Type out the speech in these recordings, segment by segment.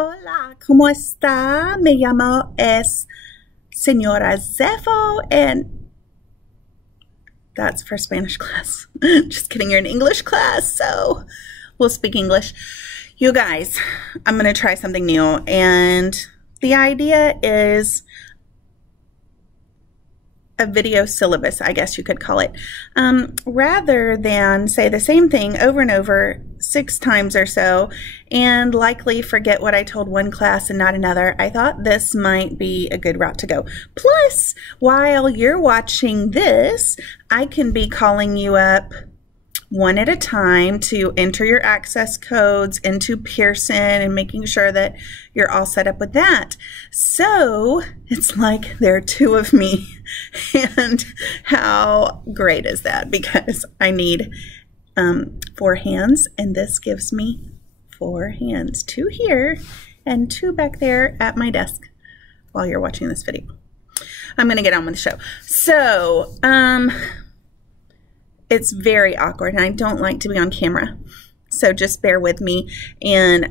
Hola, ¿cómo está? Me llamo es Señora Zepho, and that's for Spanish class. Just kidding, you're in English class, so we'll speak English. You guys, I'm going to try something new, and the idea is a video syllabus, I guess you could call it. Rather than say the same thing over and over 6 times or so and likely forget what I told one class and not another, I thought this might be a good route to go. Plus, while you're watching this, I can be calling you up one at a time to enter your access codes into Pearson and making sure that you're all set up with that. So it's like there are 2 of me, and how great is that? Because I need 4 hands, and this gives me 4 hands, 2 here and 2 back there at my desk while you're watching this video. I'm going to get on with the show. So, it's very awkward, and I don't like to be on camera, so just bear with me. And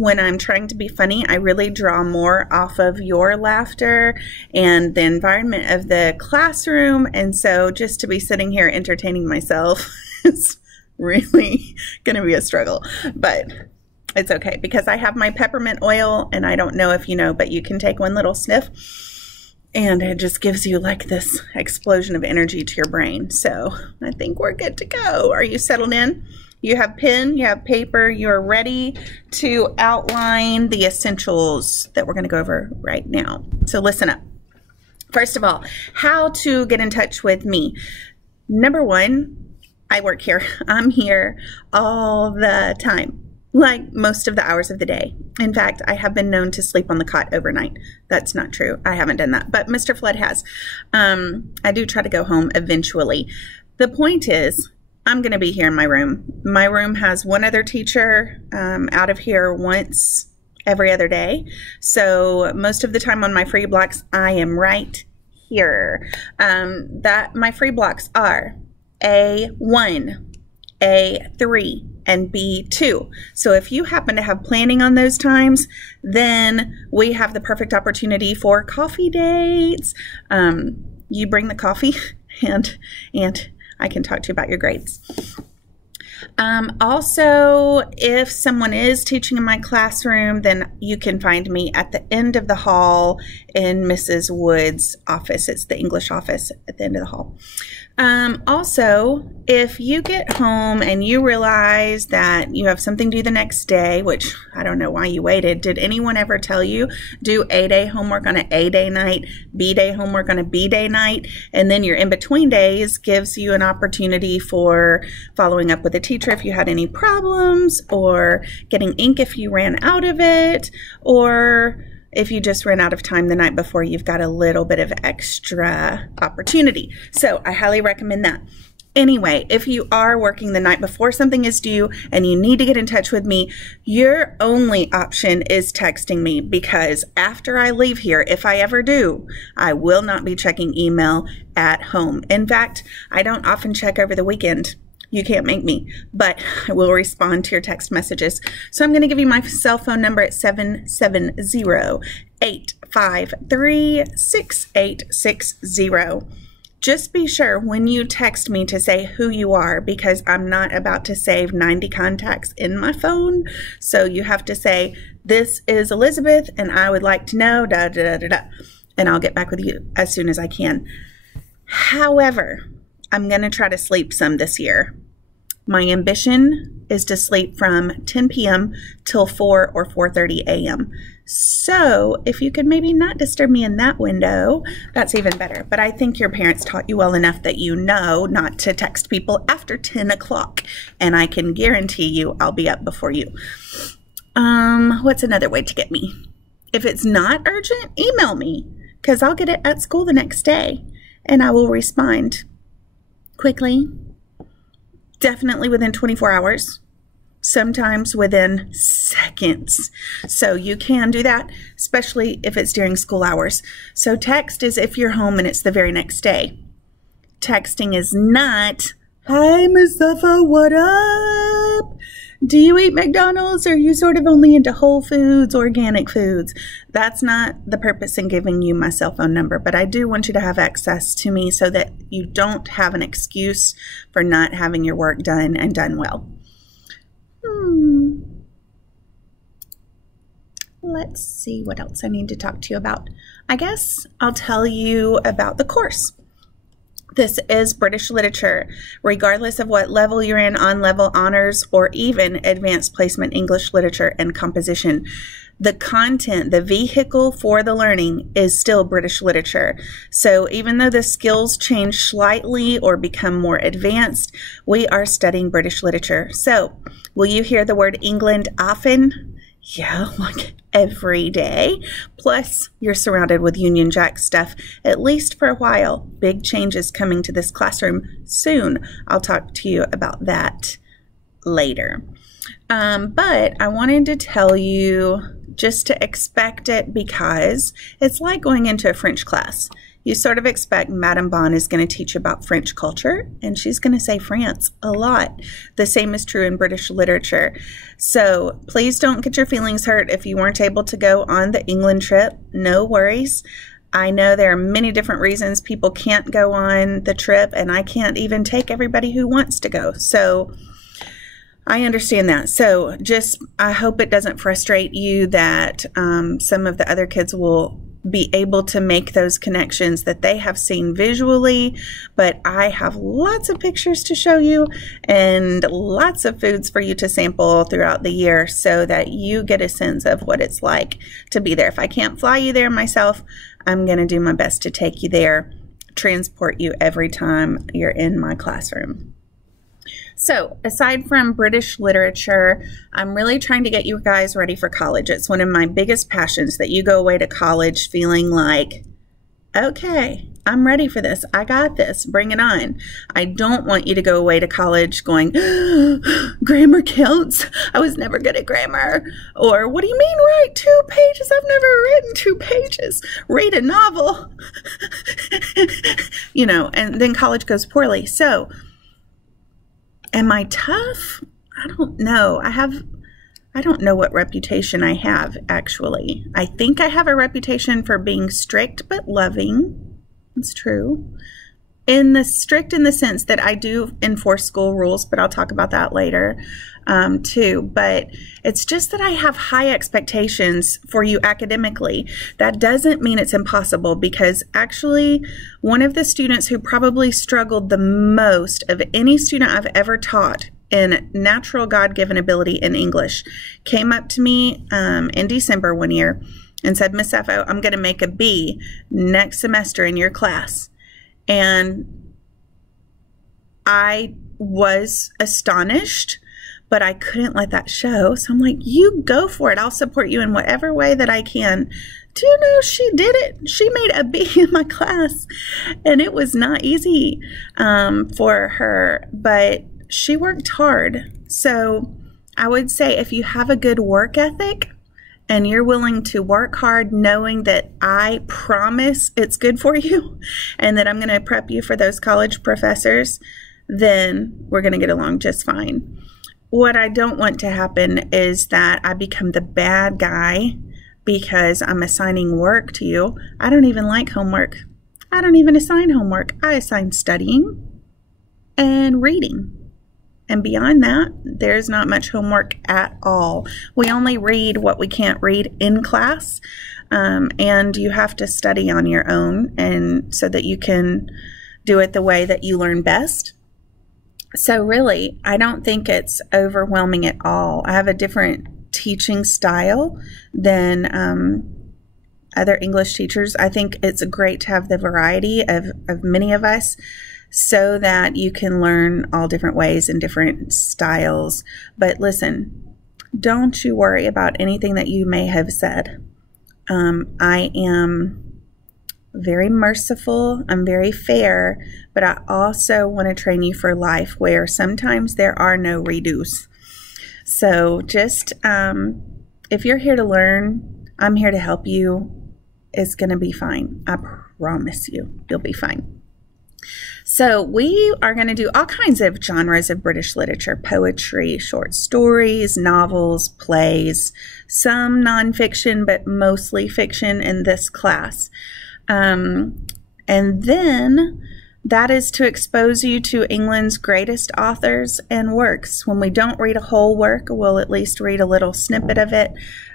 when I'm trying to be funny, I really draw more off of your laughter and the environment of the classroom, and so just to be sitting here entertaining myself is really going to be a struggle, but it's okay because I have my peppermint oil, and I don't know if you know, but you can take one little sniff and it just gives you like this explosion of energy to your brain. So I think we're good to go. Are you settled in? You have pen, you have paper, you're ready to outline the essentials that we're going to go over right now. So listen up. First of all, how to get in touch with me. Number 1, I work here. I'm here all the time, like most of the hours of the day. In fact, I have been known to sleep on the cot overnight. That's not true. I haven't done that, but Mr. Flood has. I do try to go home eventually. The point is, I'm going to be here in my room. My room has one other teacher out of here once every other day. So most of the time on my free blocks, I am right here. My free blocks are A1, A3, and B2. So if you happen to have planning on those times, then we have the perfect opportunity for coffee dates. You bring the coffee and I can talk to you about your grades. Also, if someone is teaching in my classroom, then you can find me at the end of the hall in Mrs. Wood's office. It's the English office at the end of the hall. Also, if you get home and you realize that you have something due the next day, which I don't know why you waited. Did anyone ever tell you do A-day homework on an A-day night, B-day homework on a B-day night, and then your in-between days gives you an opportunity for following up with a teacher if you had any problems, or getting ink if you ran out of it, or if you just ran out of time the night before, you've got a little bit of extra opportunity. So I highly recommend that. Anyway, if you are working the night before something is due and you need to get in touch with me, your only option is texting me, because after I leave here, if I ever do, I will not be checking email at home. In fact, I don't often check over the weekend. You can't make me, but I will respond to your text messages. So I'm going to give you my cell phone number at 770-853-6860. Just be sure when you text me to say who you are, because I'm not about to save 90 contacts in my phone. So you have to say, this is Elizabeth and I would like to know da da da da, and I'll get back with you as soon as I can. However, I'm going to try to sleep some this year. My ambition is to sleep from 10 p.m. till 4 or 4:30 a.m. So if you could maybe not disturb me in that window, that's even better. But I think your parents taught you well enough that you know not to text people after 10 o'clock. And I can guarantee you I'll be up before you. What's another way to get me? If it's not urgent, email me, because I'll get it at school the next day and I will respond quickly, definitely within 24 hours, sometimes within seconds. So you can do that, especially if it's during school hours. So text is if you're home and it's the very next day. Texting is not, "Hi, Miss Zepho, what up?" do you eat McDonald's, or are you sort of only into whole foods, organic foods? That's not the purpose in giving you my cell phone number, but I do want you to have access to me so that you don't have an excuse for not having your work done and done well. Let's see what else I need to talk to you about. I guess I'll tell you about the course. This is British literature, regardless of what level you're in, on-level, honors, or even advanced placement English literature and composition. The content, the vehicle for the learning is still British literature. So even though the skills change slightly or become more advanced, we are studying British literature. So will you hear the word England often? Yeah, like every day. Plus, you're surrounded with Union Jack stuff, at least for a while. Big changes coming to this classroom soon. I'll talk to you about that later. But I wanted to tell you just to expect it, because it's like going into a French class. You sort of expect Madame Bon is going to teach about French culture, and she's going to say France a lot. The same is true in British literature. So please don't get your feelings hurt if you weren't able to go on the England trip. No worries. I know there are many different reasons people can't go on the trip, and I can't even take everybody who wants to go. So I understand that. So I hope it doesn't frustrate you that some of the other kids will be able to make those connections that they have seen visually, but I have lots of pictures to show you and lots of foods for you to sample throughout the year so that you get a sense of what it's like to be there. If I can't fly you there myself, I'm going to do my best to take you there, transport you every time you're in my classroom. So aside from British literature, I'm really trying to get you guys ready for college. It's one of my biggest passions that you go away to college feeling like, okay, I'm ready for this. I got this. Bring it on. I don't want you to go away to college going, grammar counts. I was never good at grammar. Or what do you mean write 2 pages? I've never written 2 pages. Read a novel. You know, and then college goes poorly. So am I tough? I don't know. I don't know what reputation I have, actually. I think I have a reputation for being strict but loving. It's true. Strict in the sense that I do enforce school rules, but I'll talk about that later too. But it's just that I have high expectations for you academically. That doesn't mean it's impossible, because actually one of the students who probably struggled the most of any student I've ever taught in natural God-given ability in English came up to me in December one year and said, Miss Sappho, I'm going to make a B next semester in your class. And I was astonished, but I couldn't let that show. So I'm like, you go for it. I'll support you in whatever way that I can. Do you know she did it? She made a B in my class, and it was not easy for her, but she worked hard. So I would say if you have a good work ethic and you're willing to work hard knowing that I promise it's good for you and that I'm going to prep you for those college professors, then we're going to get along just fine. What I don't want to happen is that I become the bad guy because I'm assigning work to you. I don't even like homework. I don't even assign homework. I assign studying and reading. And beyond that, there's not much homework at all. We only read what we can't read in class, and you have to study on your own, and so that you can do it the way that you learn best. So really, I don't think it's overwhelming at all. I have a different teaching style than other English teachers. I think it's great to have the variety of many of us, so that you can learn all different ways and different styles. But listen, don't you worry about anything that you may have said. I am very merciful. I'm very fair, but I also want to train you for life, where sometimes there are no redos. So just, if you're here to learn, I'm here to help you. It's going to be fine. I promise you, you'll be fine. So we are going to do all kinds of genres of British literature: poetry, short stories, novels, plays, some nonfiction, but mostly fiction in this class. And then that is to expose you to England's greatest authors and works. When we don't read a whole work, we'll at least read a little snippet of it,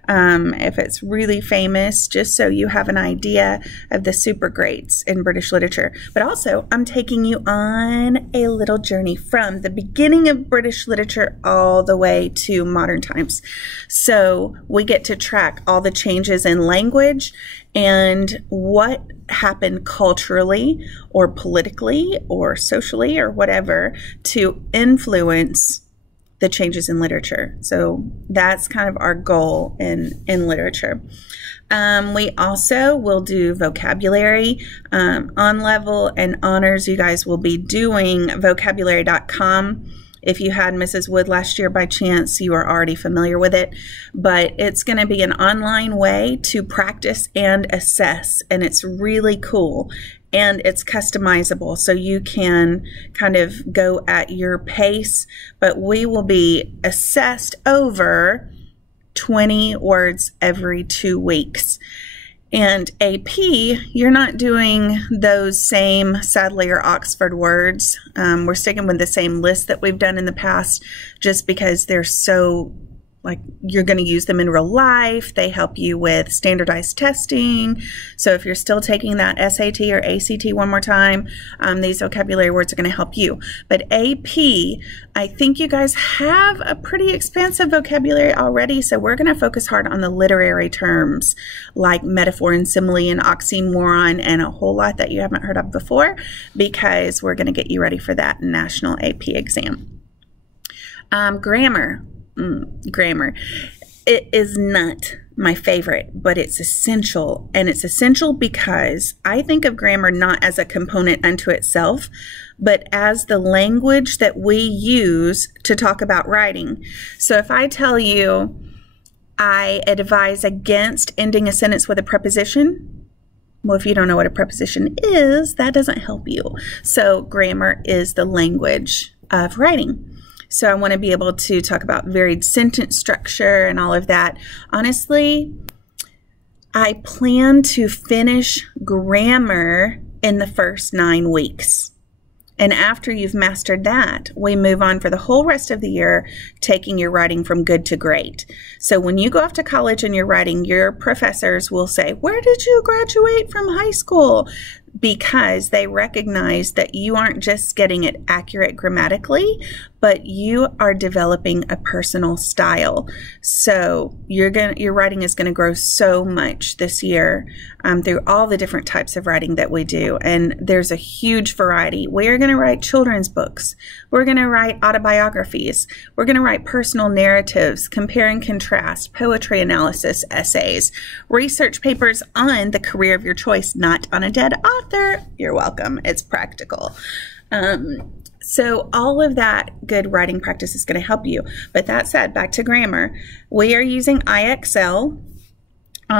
if it's really famous, just so you have an idea of the super greats in British literature. But also, I'm taking you on a little journey from the beginning of British literature all the way to modern times. So we get to track all the changes in language and what happened culturally or politically or socially or whatever to influence the changes in literature. So that's kind of our goal in literature. We also will do vocabulary on level and honors. You guys will be doing vocabulary.com. If you had Mrs. Wood last year by chance, you are already familiar with it, but it's going to be an online way to practice and assess, and it's really cool. And it's customizable, so you can kind of go at your pace, but we will be assessed over 20 words every 2 weeks. And AP, you're not doing those same Sadler or Oxford words. We're sticking with the same list that we've done in the past, just because they're so, like, you're going to use them in real life. They help you with standardized testing. So if you're still taking that SAT or ACT one more time, these vocabulary words are going to help you. But AP, I think you guys have a pretty expansive vocabulary already, so we're going to focus hard on the literary terms like metaphor and simile and oxymoron and a whole lot that you haven't heard of before, because we're going to get you ready for that national AP exam. Grammar. Grammar. It is not my favorite, but it's essential. And it's essential because I think of grammar not as a component unto itself, but as the language that we use to talk about writing. So if I tell you, I advise against ending a sentence with a preposition, well, if you don't know what a preposition is, that doesn't help you. So grammar is the language of writing. So I want to be able to talk about varied sentence structure and all of that. Honestly, I plan to finish grammar in the first 9 weeks. And after you've mastered that, we move on for the whole rest of the year, taking your writing from good to great. So when you go off to college and you're writing, your professors will say, "Where did you graduate from high school?" Because they recognize that you aren't just getting it accurate grammatically, but you are developing a personal style. So your writing is going to grow so much this year through all the different types of writing that we do. And there's a huge variety. We are going to write children's books. We're going to write autobiographies. We're going to write personal narratives, compare and contrast, poetry analysis, essays, research papers on the career of your choice, not on a dead author. You're welcome. It's practical. So all of that good writing practice is going to help you. But that said, back to grammar, we are using IXL,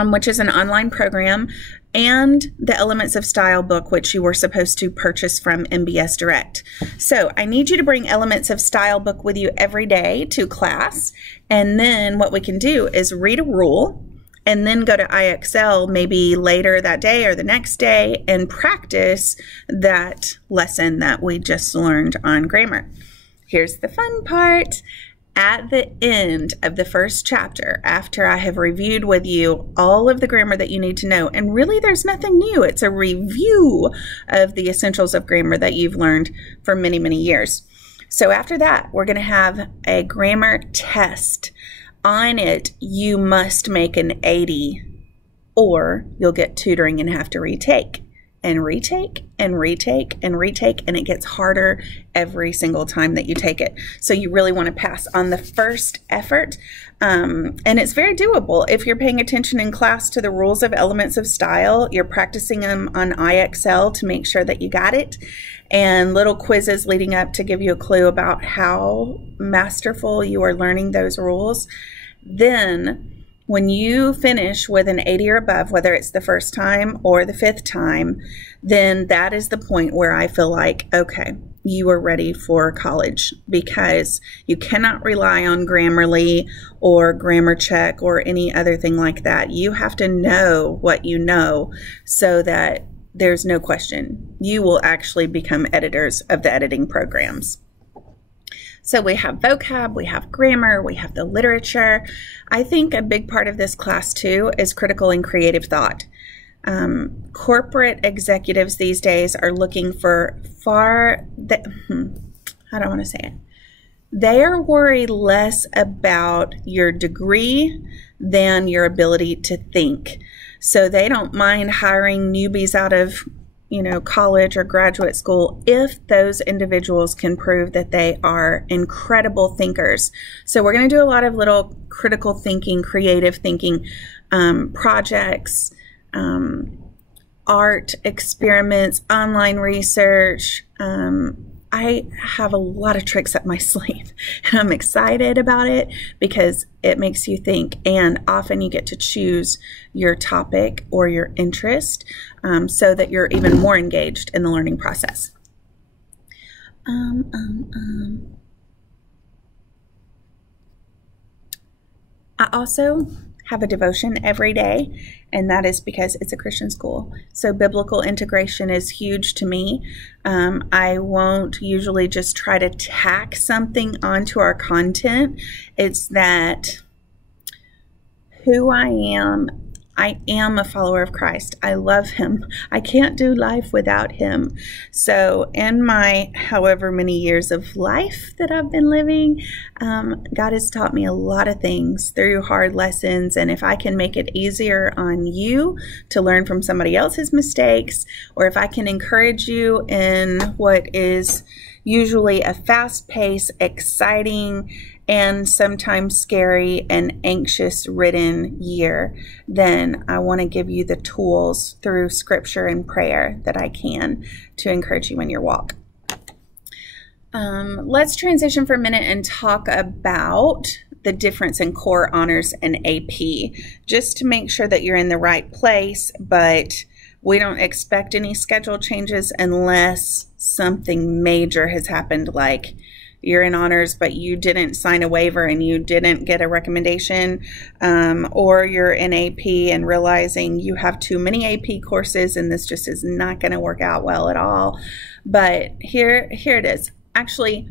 which is an online program, and the Elements of Style book, which you were supposed to purchase from MBS Direct. So I need you to bring Elements of Style book with you every day to class. And then what we can do is read a rule and then go to IXL maybe later that day or the next day and practice that lesson that we just learned on grammar. Here's the fun part. At the end of the first chapter, after I have reviewed with you all of the grammar that you need to know, and really there's nothing new, it's a review of the essentials of grammar that you've learned for many, many years. So after that, we're going to have a grammar test. On it, you must make an 80, or you'll get tutoring and have to retake and retake and retake and retake, and it gets harder every single time that you take it. So you really want to pass on the first effort, and it's very doable. If you're paying attention in class to the rules of Elements of Style, you're practicing them on IXL to make sure that you got it, and little quizzes leading up to give you a clue about how masterful you are learning those rules. Then When you finish with an 80 or above, whether it's the first time or the 5th time, then that is the point where I feel like, okay, you are ready for college, because you cannot rely on Grammarly or Grammar Check or any other thing like that. You have to know what you know so that there's no question. You will actually become editors of the editing programs. So we have vocab, we have grammar, we have the literature. I think a big part of this class too is critical and creative thought. Corporate executives these days are looking for I don't want to say it. They are worried less about your degree than your ability to think. So they don't mind hiring newbies out of college or graduate school if those individuals can prove that they are incredible thinkers. So we're going to do a lot of little critical thinking, creative thinking projects, art experiments, online research. I have a lot of tricks up my sleeve, and I'm excited about it because it makes you think, and often you get to choose your topic or your interest so that you're even more engaged in the learning process. I also have a devotion every day, and that is because it's a Christian school. So biblical integration is huge to me. I won't usually just try to tack something onto our content. It's that who I am a follower of Christ. I love him. I can't do life without him. So in my however many years of life that I've been living, God has taught me a lot of things through hard lessons. And if I can make it easier on you to learn from somebody else's mistakes, or if I can encourage you in what is usually a fast-paced, exciting, and sometimes scary and anxious-ridden year, then I want to give you the tools through scripture and prayer that I can to encourage you in your walk. Let's transition for a minute and talk about the difference in core, honors, and AP, just to make sure that you're in the right place, but we don't expect any schedule changes unless something major has happened, like you're in honors, but you didn't sign a waiver and you didn't get a recommendation, or you're in AP and realizing you have too many AP courses and this just is not going to work out well at all. But here it is. Actually,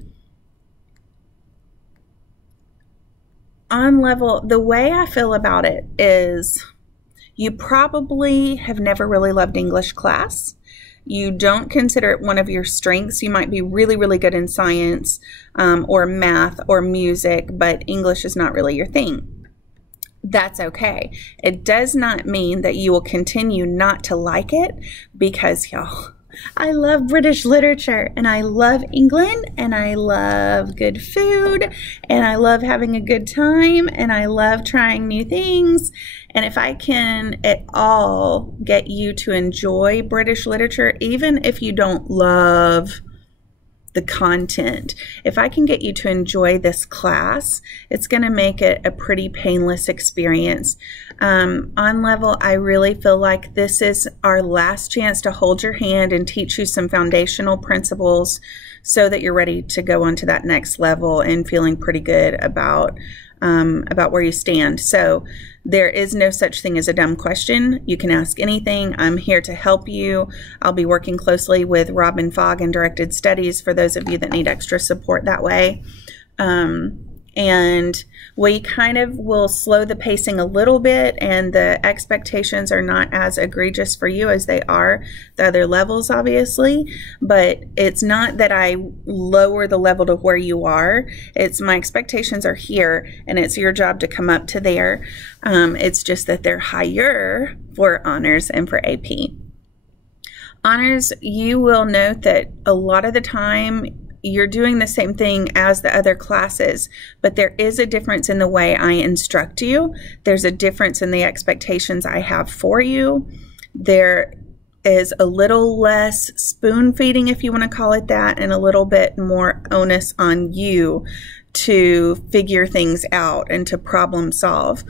on level, the way I feel about it is you probably have never really loved English class. You don't consider it one of your strengths. You might be really, really good in science or math or music, but English is not really your thing. That's okay. It does not mean that you will continue not to like it, because y'all, I love British literature, and I love England, and I love good food, and I love having a good time, and I love trying new things. And if I can at all get you to enjoy British literature, even if you don't love the content, if I can get you to enjoy this class, it's going to make it a pretty painless experience. On level, I really feel like this is our last chance to hold your hand and teach you some foundational principles so that you're ready to go on to that next level and feeling pretty good about where you stand. So there is no such thing as a dumb question. You can ask anything. I'm here to help you. I'll be working closely with Robin Fogg in Directed Studies for those of you that need extra support that way. And we kind of will slow the pacing a little bit, and the expectations are not as egregious for you as they are the other levels, obviously, but it's not that I lower the level to where you are. It's my expectations are here, and it's your job to come up to there. It's just that they're higher for honors and for AP. Honors, you will note that a lot of the time you're doing the same thing as the other classes, but there is a difference in the way I instruct you. There's a difference in the expectations I have for you. There is a little less spoon feeding, if you want to call it that, and a little bit more onus on you to figure things out and to problem solve.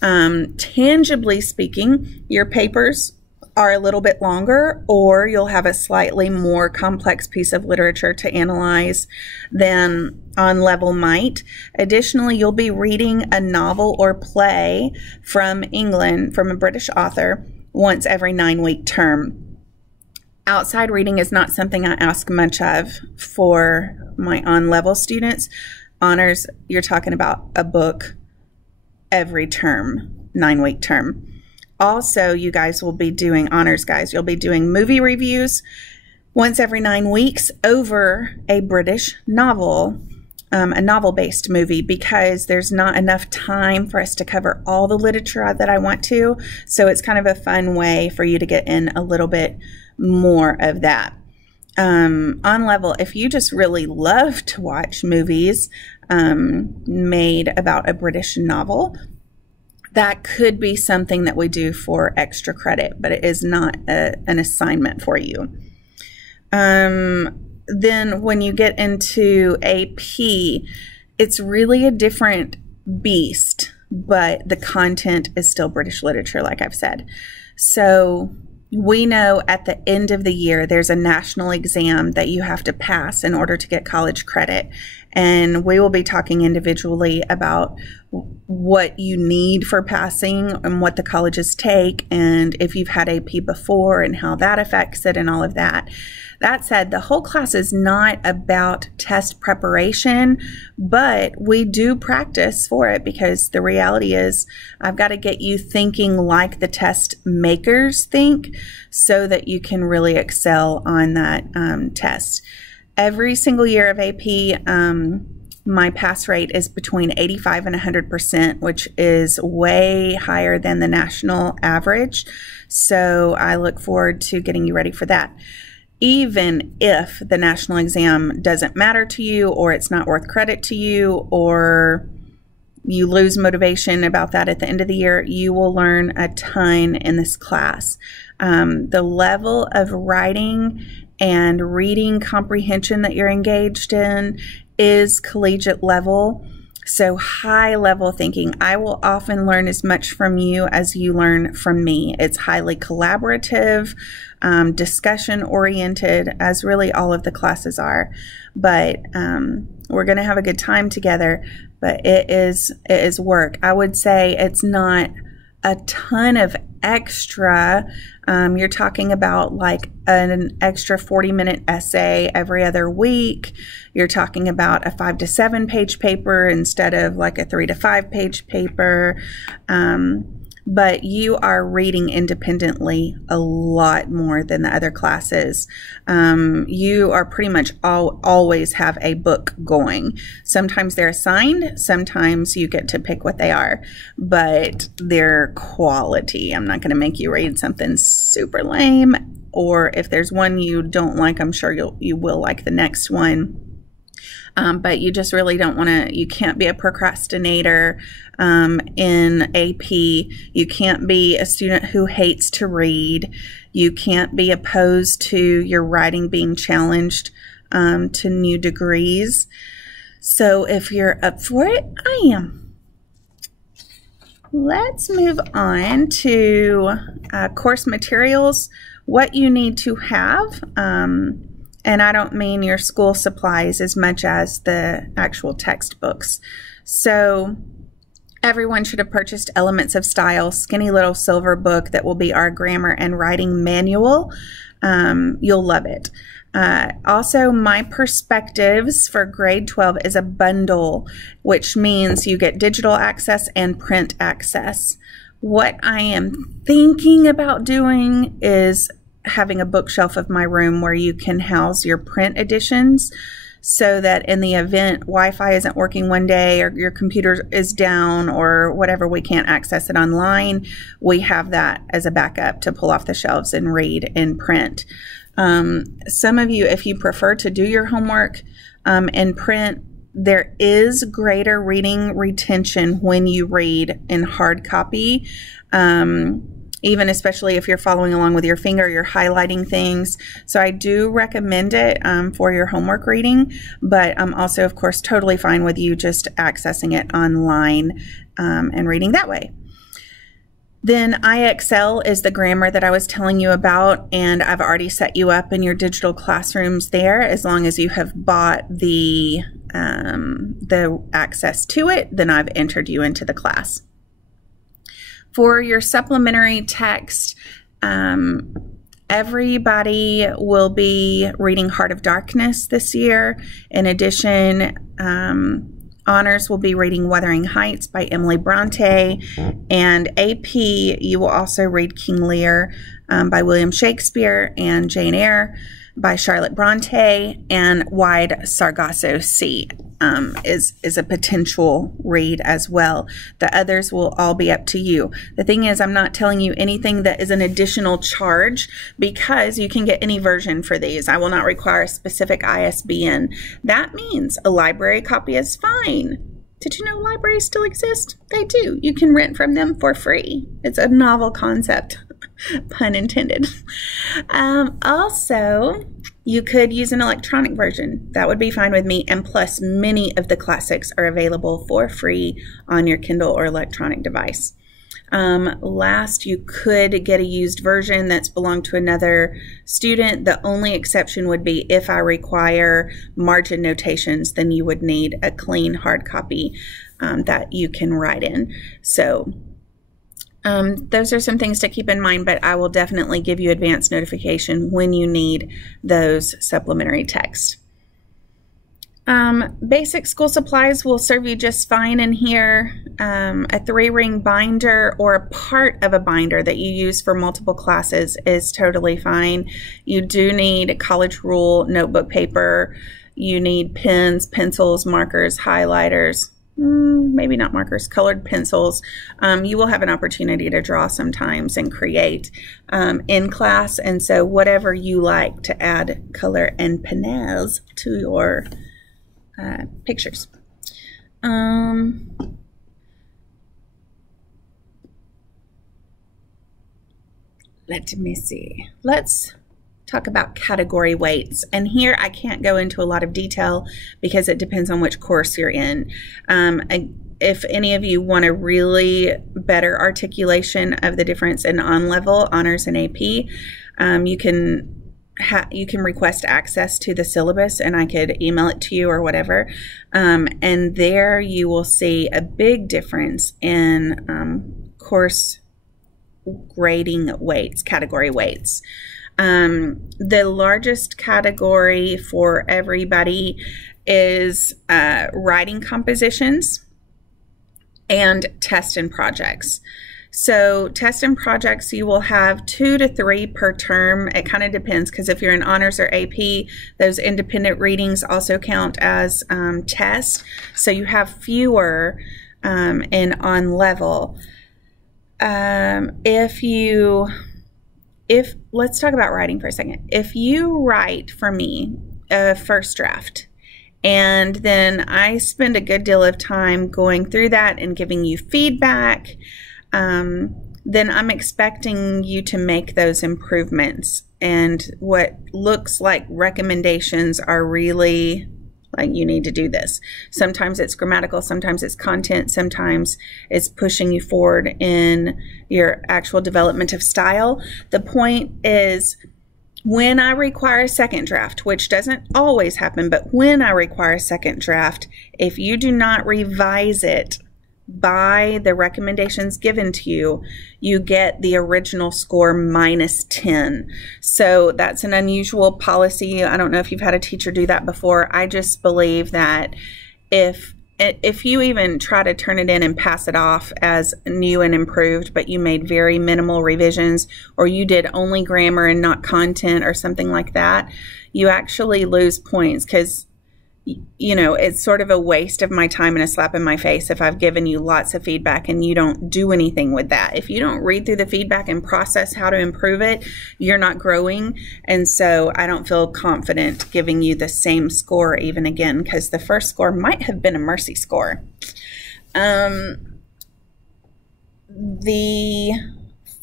Tangibly speaking, your papers are a little bit longer, or you'll have a slightly more complex piece of literature to analyze than on level might. Additionally, you'll be reading a novel or play from England, from a British author, once every 9-week term. Outside reading is not something I ask much of for my on-level students. Honors, you're talking about a book every term, 9-week term. Also, you guys will be doing, honors guys, you'll be doing movie reviews once every 9 weeks over a British novel, a novel-based movie, because there's not enough time for us to cover all the literature that I want to. So it's kind of a fun way for you to get in a little bit more of that. On level, if you just really love to watch movies made about a British novel, that could be something that we do for extra credit, but it is not an assignment for you. Then when you get into AP, it's really a different beast, but the content is still British literature, like I've said. So we know at the end of the year, there's a national exam that you have to pass in order to get college credit. And we will be talking individually about what you need for passing and what the colleges take, and if you've had AP before and how that affects it and all of that. That said, the whole class is not about test preparation, but we do practice for it, because the reality is I've got to get you thinking like the test makers think so that you can really excel on that test. Every single year of AP, my pass rate is between 85 and 100%, which is way higher than the national average. So I look forward to getting you ready for that. Even if the national exam doesn't matter to you, or it's not worth credit to you, or you lose motivation about that at the end of the year, you will learn a ton in this class. The level of writing and reading comprehension that you're engaged in is collegiate level, so high level thinking. I will often learn as much from you as you learn from me. It's highly collaborative, discussion oriented, as really all of the classes are. But we're going to have a good time together, but it is work. I would say it's not a ton of extra. You're talking about like an extra 40-minute essay every other week. You're talking about a 5 to 7 page paper instead of like a 3 to 5 page paper. But you are reading independently a lot more than the other classes. You are pretty much always have a book going. Sometimes they're assigned, sometimes you get to pick what they are, but they're quality. I'm not going to make you read something super lame, or if there's one you don't like, I'm sure you will like the next one. But you just really don't want to, you can't be a procrastinator in AP. You can't be a student who hates to read. You can't be opposed to your writing being challenged to new degrees. So if you're up for it, I am. Let's move on to course materials, what you need to have. And I don't mean your school supplies as much as the actual textbooks. So everyone should have purchased Elements of Style, skinny little silver book that will be our grammar and writing manual. You'll love it. Also, My Perspectives for grade 12 is a bundle, which means you get digital access and print access. What I am thinking about doing is having a bookshelf of my room where you can house your print editions, so that in the event Wi-Fi isn't working one day, or your computer is down, or whatever, we can't access it online, we have that as a backup to pull off the shelves and read in print. Some of you, if you prefer to do your homework in print, there is greater reading retention when you read in hard copy. even especially if you're following along with your finger, you're highlighting things. So I do recommend it for your homework reading, but I'm also, of course, totally fine with you just accessing it online and reading that way. Then IXL is the grammar that I was telling you about, and I've already set you up in your digital classrooms there. As long as you have bought the access to it, then I've entered you into the class. For your supplementary text, everybody will be reading Heart of Darkness this year. In addition, honors will be reading Wuthering Heights by Emily Bronte, and AP, you will also read King Lear by William Shakespeare, and Jane Eyre by Charlotte Bronte, and Wide Sargasso Sea is a potential read as well. The others will all be up to you. The thing is, I'm not telling you anything that is an additional charge, because you can get any version for these. I will not require a specific ISBN. That means a library copy is fine. Did you know libraries still exist? They do. You can rent from them for free. It's a novel concept. Pun intended. Also, you could use an electronic version. That would be fine with me. And plus, many of the classics are available for free on your Kindle or electronic device. Last, you could get a used version that's belonged to another student. The only exception would be if I require margin notations, then you would need a clean hard copy that you can write in. So those are some things to keep in mind, but I will definitely give you advance notification when you need those supplementary texts. Basic school supplies will serve you just fine in here. A 3-ring binder or a part of a binder that you use for multiple classes is totally fine. You do need college rule notebook paper. You need pens, pencils, markers, highlighters. Maybe not markers, colored pencils. You will have an opportunity to draw sometimes and create in class, and so whatever you like to add color and panache to your pictures. Let me see. Let's talk about category weights. And here I can't go into a lot of detail because it depends on which course you're in. If any of you want a really better articulation of the difference in on-level, honors, and AP, you can request access to the syllabus, and I could email it to you or whatever. And there you will see a big difference in course grading weights, category weights. The largest category for everybody is writing compositions and test and projects. So test and projects, you will have 2 to 3 per term. It kind of depends, because if you're in honors or AP, those independent readings also count as tests. So you have fewer in on level. Let's talk about writing for a second. If you write for me a first draft, and then I spend a good deal of time going through that and giving you feedback, then I'm expecting you to make those improvements. And what looks like recommendations are really like, you need to do this. Sometimes it's grammatical, sometimes it's content, sometimes it's pushing you forward in your actual development of style. The point is, when I require a second draft, which doesn't always happen, but when I require a second draft, if you do not revise it by the recommendations given to you, you get the original score minus 10. So that's an unusual policy. I don't know if you've had a teacher do that before. I just believe that if you even try to turn it in and pass it off as new and improved, but you made very minimal revisions, or you did only grammar and not content or something like that, you actually lose points, because you know, it's sort of a waste of my time and a slap in my face if I've given you lots of feedback and you don't do anything with that. If you don't read through the feedback and process how to improve it, you're not growing. And so I don't feel confident giving you the same score even again, because the first score might have been a mercy score. The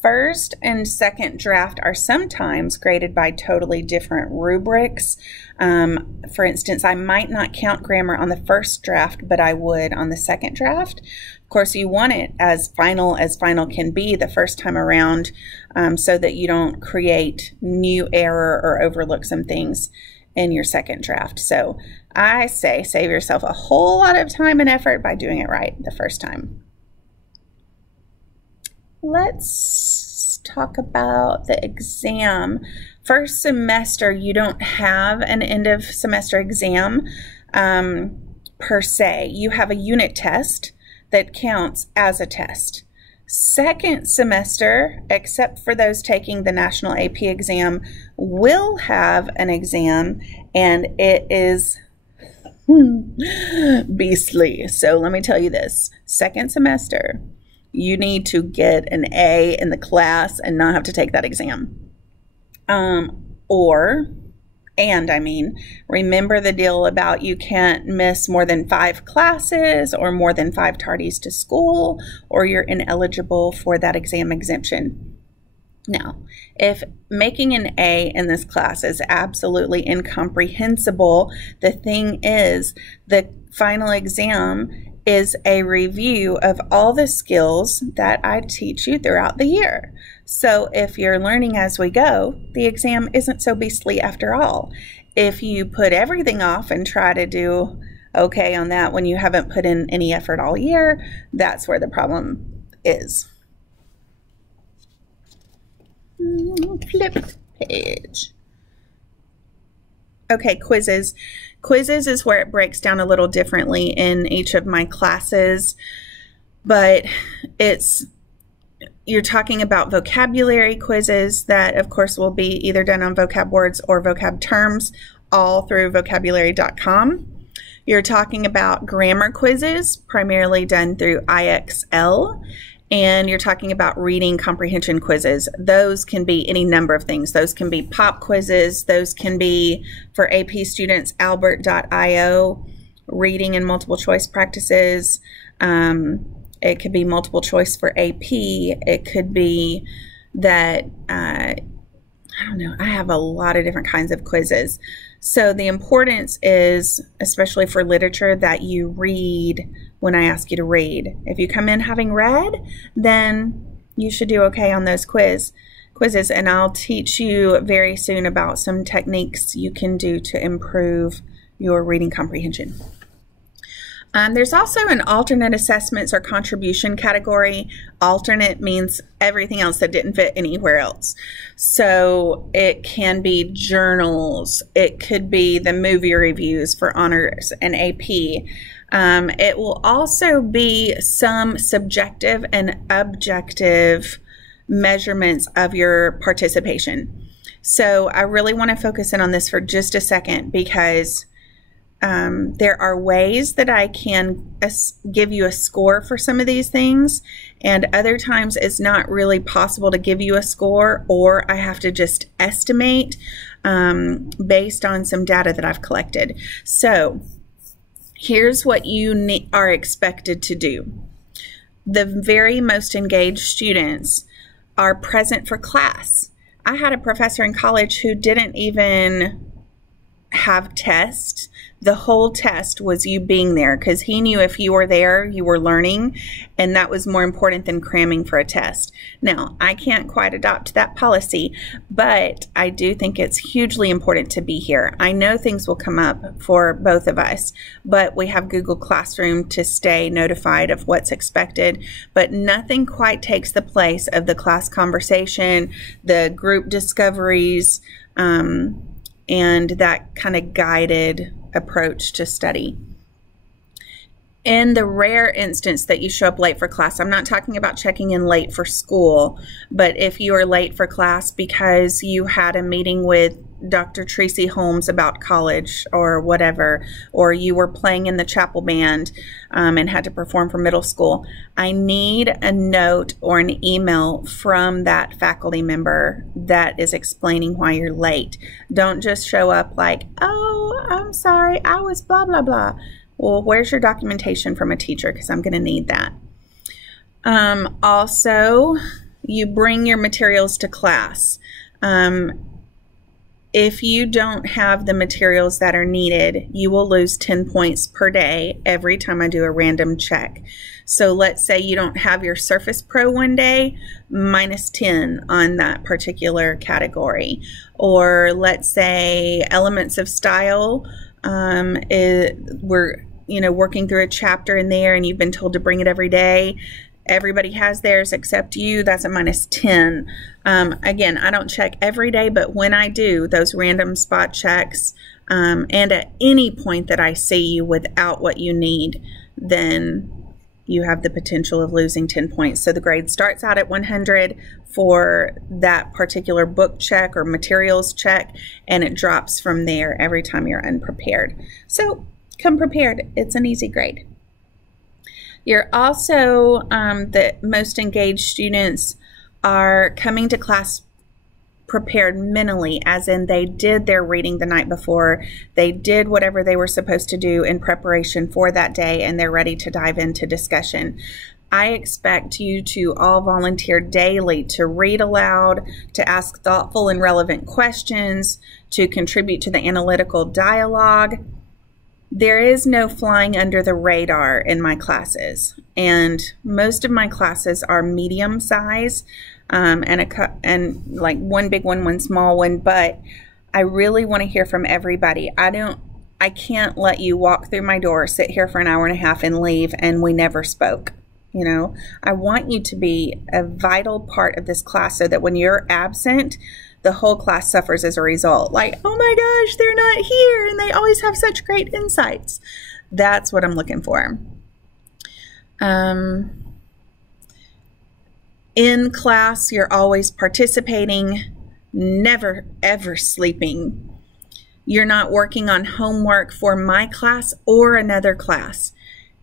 first and second draft are sometimes graded by totally different rubrics. For instance, I might not count grammar on the first draft, but I would on the second draft. Of course, you want it as final can be the first time around, so that you don't create new error or overlook some things in your second draft. So I say save yourself a whole lot of time and effort by doing it right the first time. Let's talk about the exam. First semester, you don't have an end of semester exam per se. You have a unit test that counts as a test. Second semester, except for those taking the National AP exam, will have an exam, and it is beastly. So let me tell you this. Second semester, you need to get an A in the class and not have to take that exam. Remember the deal about you can't miss more than 5 classes or more than 5 tardies to school, or you're ineligible for that exam exemption. Now, if making an A in this class is absolutely incomprehensible, the thing is, the final exam is a review of all the skills that I teach you throughout the year. So if you're learning as we go, the exam isn't so beastly after all. If you put everything off and try to do okay on that when you haven't put in any effort all year, that's where the problem is. Flip page. Okay, quizzes. Quizzes is where it breaks down a little differently in each of my classes, but you're talking about vocabulary quizzes that, of course, will be either done on vocab words or vocab terms, all through vocabulary.com. You're talking about grammar quizzes, primarily done through IXL, and you're talking about reading comprehension quizzes. Those can be any number of things. Those can be pop quizzes. Those can be, for AP students, albert.io, reading and multiple choice practices. It could be multiple choice for AP. It could be that, I don't know, I have a lot of different kinds of quizzes. So the importance is, especially for literature, that you read when I ask you to read. If you come in having read, then you should do okay on those quizzes. And I'll teach you very soon about some techniques you can do to improve your reading comprehension. There's also an alternate assessments or contribution category. Alternate means everything else that didn't fit anywhere else. So it can be journals. It could be the movie reviews for honors and AP. It will also be some subjective and objective measurements of your participation. So I really want to focus in on this for just a second, because there are ways that I can give you a score for some of these things, and other times it's not really possible to give you a score, or I have to just estimate based on some data that I've collected. So here's what you are expected to do. The very most engaged students are present for class. I had a professor in college who didn't even have tests. The whole test was you being there, because he knew if you were there, you were learning, and that was more important than cramming for a test. Now, I can't quite adopt that policy, but I do think it's hugely important to be here. I know things will come up for both of us, but we have Google Classroom to stay notified of what's expected, but nothing quite takes the place of the class conversation, the group discoveries, and that kind of guided approach to study. In the rare instance that you show up late for class, I'm not talking about checking in late for school, but if you are late for class because you had a meeting with Dr. Tracy Holmes about college or whatever, or you were playing in the chapel band and had to perform for middle school, I need a note or an email from that faculty member that is explaining why you're late. Don't just show up like, oh, I'm sorry, I was blah, blah, blah. Well, where's your documentation from a teacher? Because I'm going to need that. Also, you bring your materials to class. If you don't have the materials that are needed, you will lose 10 points per day every time I do a random check. So let's say you don't have your Surface Pro one day, minus 10 on that particular category. Or let's say Elements of Style, we're working through a chapter in there and you've been told to bring it every day. Everybody has theirs except you. That's a minus 10. Again, I don't check every day, but when I do those random spot checks, and at any point that I see you without what you need, then you have the potential of losing 10 points. So the grade starts out at 100 for that particular book check or materials check, and it drops from there every time you're unprepared. So come prepared. It's an easy grade. You're also, the most engaged students are coming to class prepared mentally, as in they did their reading the night before, they did whatever they were supposed to do in preparation for that day, and they're ready to dive into discussion. I expect you to all volunteer daily to read aloud, to ask thoughtful and relevant questions, to contribute to the analytical dialogue. There is no flying under the radar in my classes, and most of my classes are medium size, and like one big one, one small one, but I really want to hear from everybody. I can't let you walk through my door, sit here for an hour and a half and leave, and we never spoke. I want you to be a vital part of this class so that when you're absent, the whole class suffers as a result. Like, oh my gosh, they're not here and they always have such great insights. That's what I'm looking for. In class, you're always participating, never ever sleeping. You're not working on homework for my class or another class.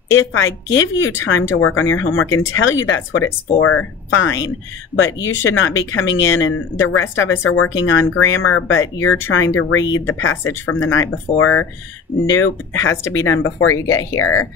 If I give you time to work on your homework and tell you that's what it's for, fine. But you should not be coming in and the rest of us are working on grammar, but you're trying to read the passage from the night before. Nope, it has to be done before you get here.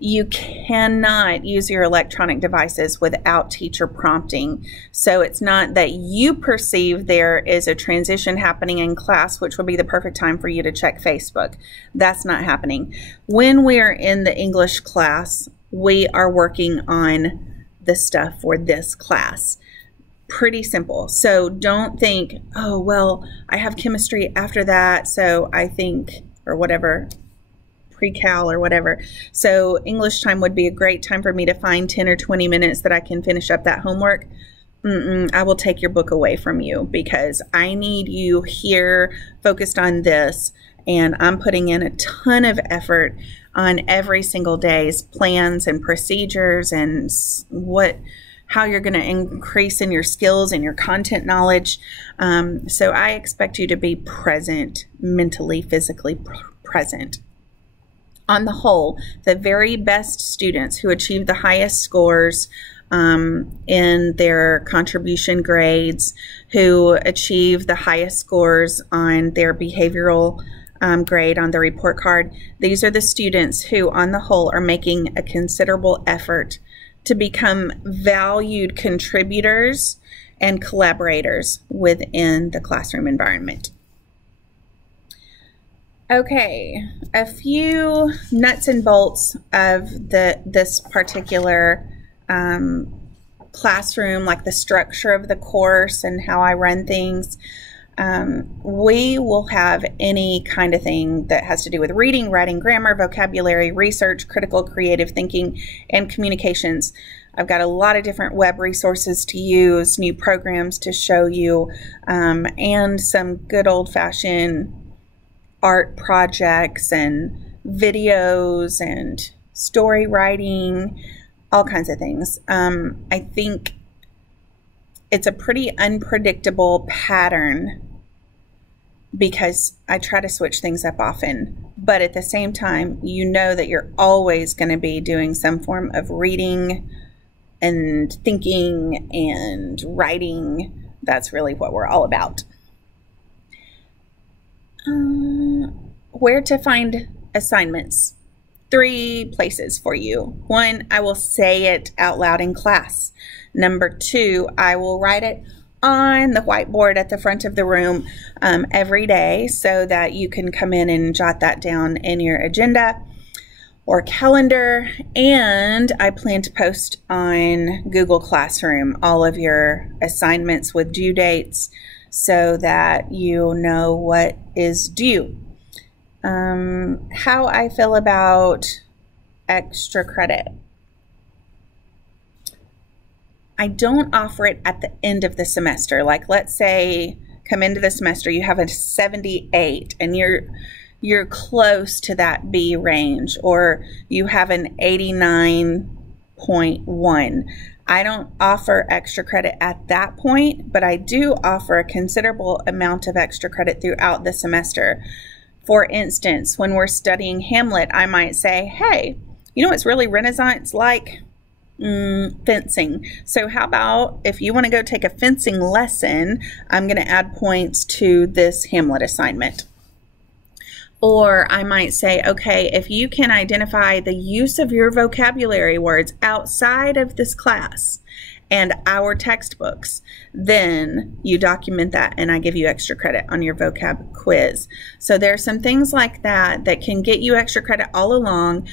You cannot use your electronic devices without teacher prompting. So it's not that you perceive there is a transition happening in class, which would be the perfect time for you to check Facebook. That's not happening. When we're in the English class, we are working on the stuff for this class. Pretty simple. So don't think, oh, well, I have chemistry after that, so I think, or whatever, pre-cal or whatever. So English time would be a great time for me to find 10 or 20 minutes that I can finish up that homework. I will take your book away from you because I need you here focused on this, and I'm putting in a ton of effort on every single day's plans and procedures and how you're going to increase in your skills and your content knowledge. So I expect you to be present, mentally, physically present. On the whole, the very best students who achieve the highest scores in their contribution grades, who achieve the highest scores on their behavioral grade on the report card, these are the students who, on the whole, are making a considerable effort to become valued contributors and collaborators within the classroom environment. Okay, a few nuts and bolts of this particular classroom, like the structure of the course and how I run things. We will have any kind of thing that has to do with reading, writing, grammar, vocabulary, research, critical creative thinking, and communications. I've got a lot of different web resources to use, new programs to show you, and some good old-fashioned art projects and videos and story writing, all kinds of things. I think it's a pretty unpredictable pattern because I try to switch things up often, but at the same time, you know that you're always going to be doing some form of reading and thinking and writing. That's really what we're all about. Where to find assignments. 3 places for you. 1, I will say it out loud in class. Number 2, I will write it on the whiteboard at the front of the room every day so that you can come in and jot that down in your agenda or calendar. And I plan to post on Google Classroom all of your assignments with due dates so that you know what is due. How I feel about extra credit. I don't offer it at the end of the semester. Like, let's say come into the semester, you have a 78 and you're close to that B range, or you have an 89.1. I don't offer extra credit at that point, but I do offer a considerable amount of extra credit throughout the semester. For instance, when we're studying Hamlet, I might say, hey, you know what's really Renaissance like? Fencing. So how about if you want to go take a fencing lesson, I'm going to add points to this Hamlet assignment. Or I might say, okay, if you can identify the use of your vocabulary words outside of this class and our textbooks, then you document that and I give you extra credit on your vocab quiz. So there are some things like that that can get you extra credit all along.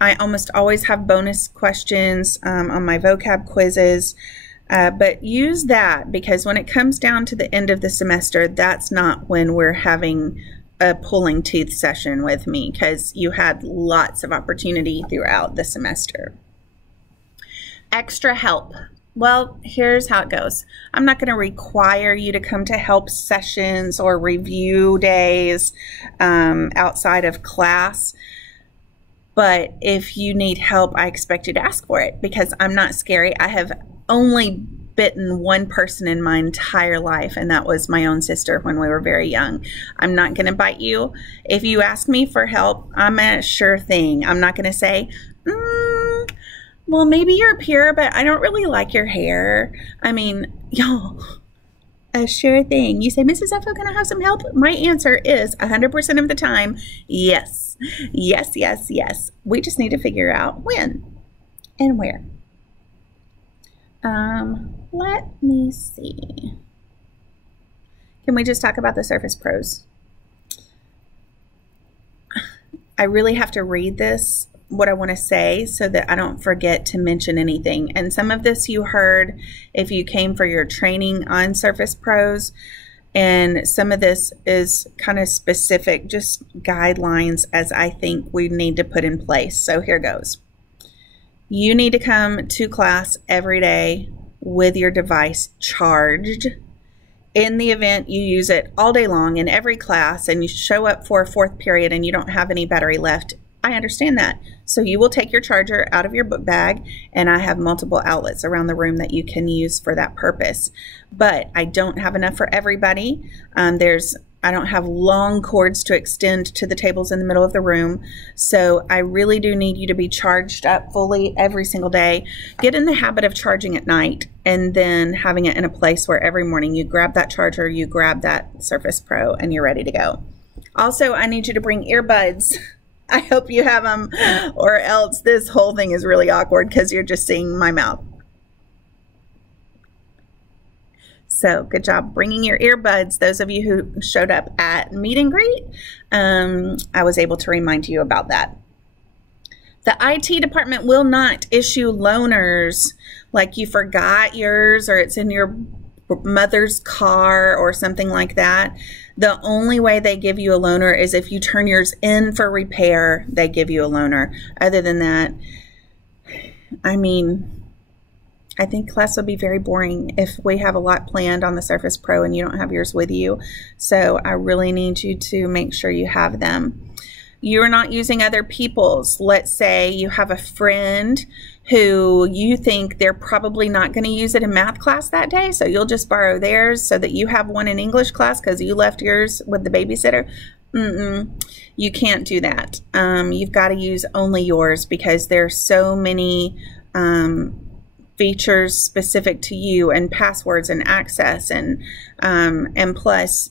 I almost always have bonus questions on my vocab quizzes, but use that, because when it comes down to the end of the semester, that's not when we're having a pulling teeth session with me, because you had lots of opportunity throughout the semester. Extra help. Well, here's how it goes. I'm not going to require you to come to help sessions or review days outside of class. But if you need help, I expect you to ask for it, because I'm not scary. I have only bitten one person in my entire life, and that was my own sister when we were very young. I'm not going to bite you. If you ask me for help, I'm a sure thing. I'm not going to say, well, maybe you're a peer, but I don't really like your hair. I mean, y'all, a sure thing. You say, Mrs. Effo, can I have some help? My answer is 100% of the time, yes. Yes, yes, yes. We just need to figure out when and where. Let me see. Can we just talk about the Surface Pros? I really have to read this, what I want to say, so that I don't forget to mention anything. And some of this you heard if you came for your training on Surface Pros, and some of this is kind of specific, just guidelines as I think we need to put in place. So here goes. You need to come to class every day with your device charged. In the event you use it all day long in every class and you show up for a 4th period and you don't have any battery left, I understand that. So you will take your charger out of your book bag, and I have multiple outlets around the room that you can use for that purpose. But I don't have enough for everybody. I don't have long cords to extend to the tables in the middle of the room. So I really do need you to be charged up fully every single day. Get in the habit of charging at night and then having it in a place where every morning you grab that charger, you grab that Surface Pro, and you're ready to go. Also, I need you to bring earbuds. I hope you have them, or else this whole thing is really awkward because you're just seeing my mouth. So good job bringing your earbuds. Those of you who showed up at meet and greet, I was able to remind you about that. The IT department will not issue loaners like you forgot yours or it's in your mother's car or something like that. The only way they give you a loaner is if you turn yours in for repair, they give you a loaner. Other than that, I mean, I think class would be very boring if we have a lot planned on the Surface Pro and you don't have yours with you. So I really need you to make sure you have them. You're not using other people's. Let's say you have a friend who you think they're probably not going to use it in math class that day, so you'll just borrow theirs so that you have one in English class because you left yours with the babysitter. You can't do that. You've got to use only yours because there's so many features specific to you and passwords and access, and plus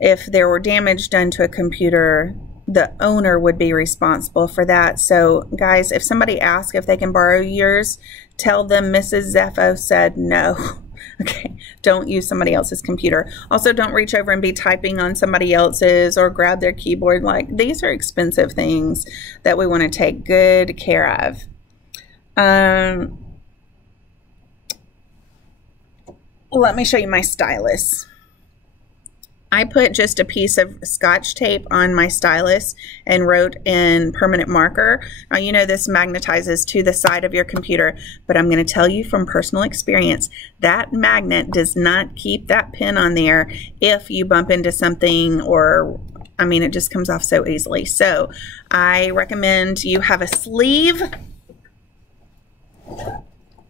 if there were damage done to a computer, the owner would be responsible for that. So guys, if somebody asks if they can borrow yours, tell them Mrs. Zeffo said no. Okay, don't use somebody else's computer. Also, don't reach over and be typing on somebody else's or grab their keyboard. Like, these are expensive things that we want to take good care of. Let me show you my stylus. I put just a piece of Scotch tape on my stylus and wrote in permanent marker. Now, you know this magnetizes to the side of your computer, but I'm going to tell you from personal experience, that magnet does not keep that pin on there if you bump into something, or, I mean, it just comes off so easily. So I recommend you have a sleeve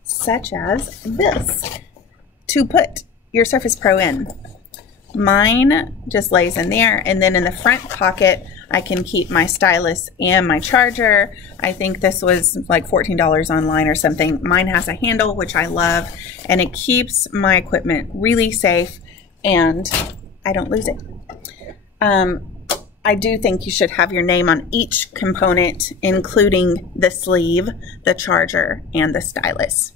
such as this to put your Surface Pro in. Mine just lays in there, and then in the front pocket I can keep my stylus and my charger. I think this was like $14 online or something. Mine has a handle, which I love, and it keeps my equipment really safe and I don't lose it. I do think you should have your name on each component, including the sleeve, the charger, and the stylus.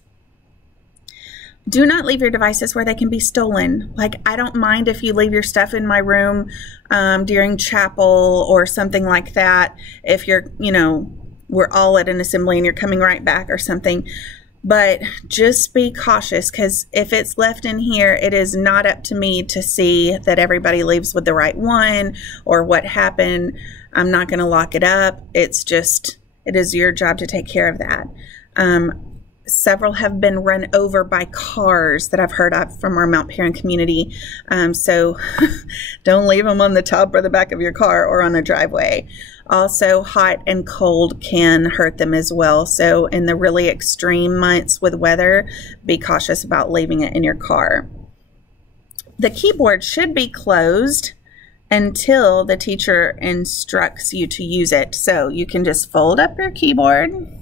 Do not leave your devices where they can be stolen. Like, I don't mind if you leave your stuff in my room during chapel or something like that. If you're, you know, we're all at an assembly and you're coming right back or something. But just be cautious, because if it's left in here, it is not up to me to see that everybody leaves with the right one or what happened. I'm not going to lock it up. It's just, it is your job to take care of that. Several have been run over by cars that I've heard of from our Mount Perrin community. So don't leave them on the top or the back of your car or on a driveway. Also, hot and cold can hurt them as well. So in the really extreme months with weather, be cautious about leaving it in your car. The keyboard should be closed until the teacher instructs you to use it. So you can just fold up your keyboard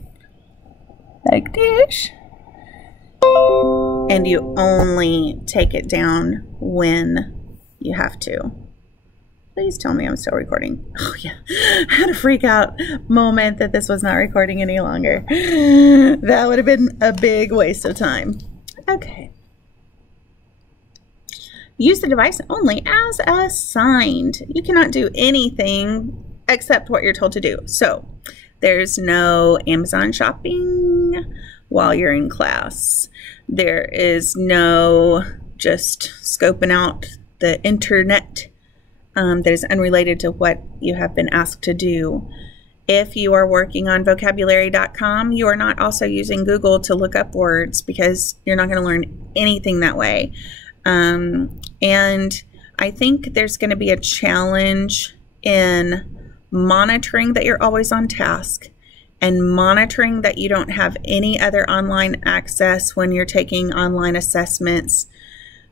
like this, and you only take it down when you have to. Please tell me I'm still recording. Oh yeah, I had a freak out moment that this was not recording any longer. That would have been a big waste of time. Okay. Use the device only as assigned. You cannot do anything except what you're told to do. So there's no Amazon shopping while you're in class. There is no just scoping out the internet that is unrelated to what you have been asked to do. If you are working on vocabulary.com, you are not also using Google to look up words, because you're not going to learn anything that way. And I think there's going to be a challenge in monitoring that you're always on task, and monitoring that you don't have any other online access when you're taking online assessments,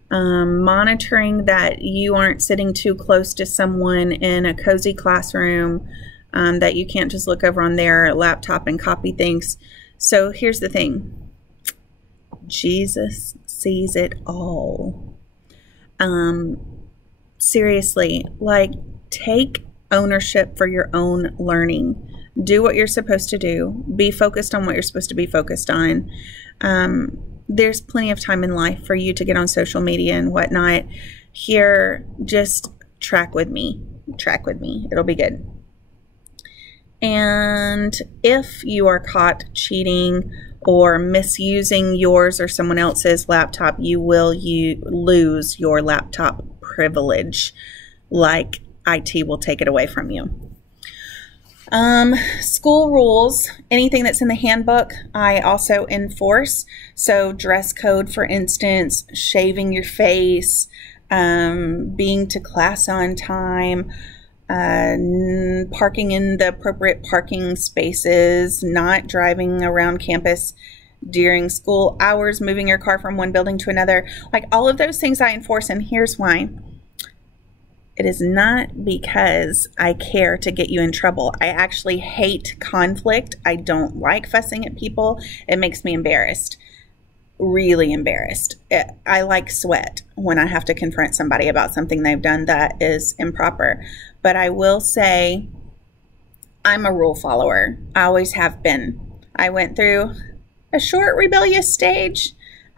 monitoring that you aren't sitting too close to someone in a cozy classroom, that you can't just look over on their laptop and copy things. So here's the thing. Jesus sees it all. Seriously, like, take ownership for your own learning. Do what you're supposed to do. Be focused on what you're supposed to be focused on. There's plenty of time in life for you to get on social media and whatnot. Here, just track with me. Track with me. It'll be good. And if you are caught cheating or misusing yours or someone else's laptop, you will lose your laptop privilege. Like, IT will take it away from you. School rules, anything that's in the handbook, I also enforce. So dress code, for instance, shaving your face, being to class on time, parking in the appropriate parking spaces, not driving around campus during school hours, moving your car from one building to another. Like, all of those things I enforce, and here's why. It is not because I care to get you in trouble. I actually hate conflict. I don't like fussing at people. It makes me embarrassed. Really embarrassed. I like sweat when I have to confront somebody about something they've done that is improper. But I will say I'm a rule follower. I always have been. I went through a short rebellious stage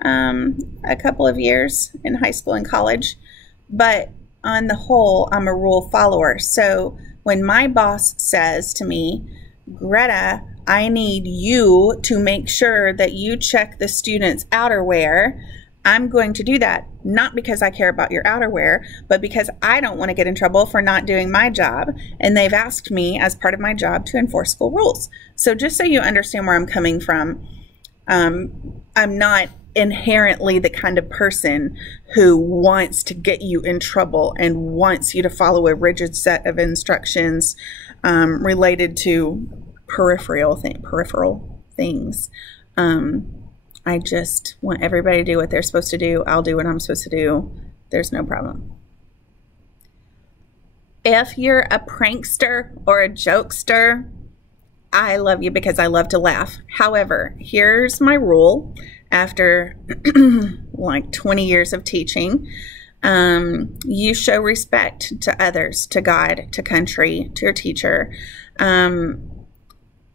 a couple of years in high school and college, but on the whole, I'm a rule follower. So when my boss says to me, Greta, I need you to make sure that you check the students' outerwear, I'm going to do that, not because I care about your outerwear, but because I don't want to get in trouble for not doing my job. And they've asked me as part of my job to enforce school rules. So just so you understand where I'm coming from, I'm not inherently the kind of person who wants to get you in trouble and wants you to follow a rigid set of instructions related to peripheral things. I just want everybody to do what they're supposed to do. I'll do what I'm supposed to do. There's no problem. If you're a prankster or a jokester, I love you because I love to laugh. However, here's my rule after like 20 years of teaching. You show respect to others, to God, to country, to your teacher.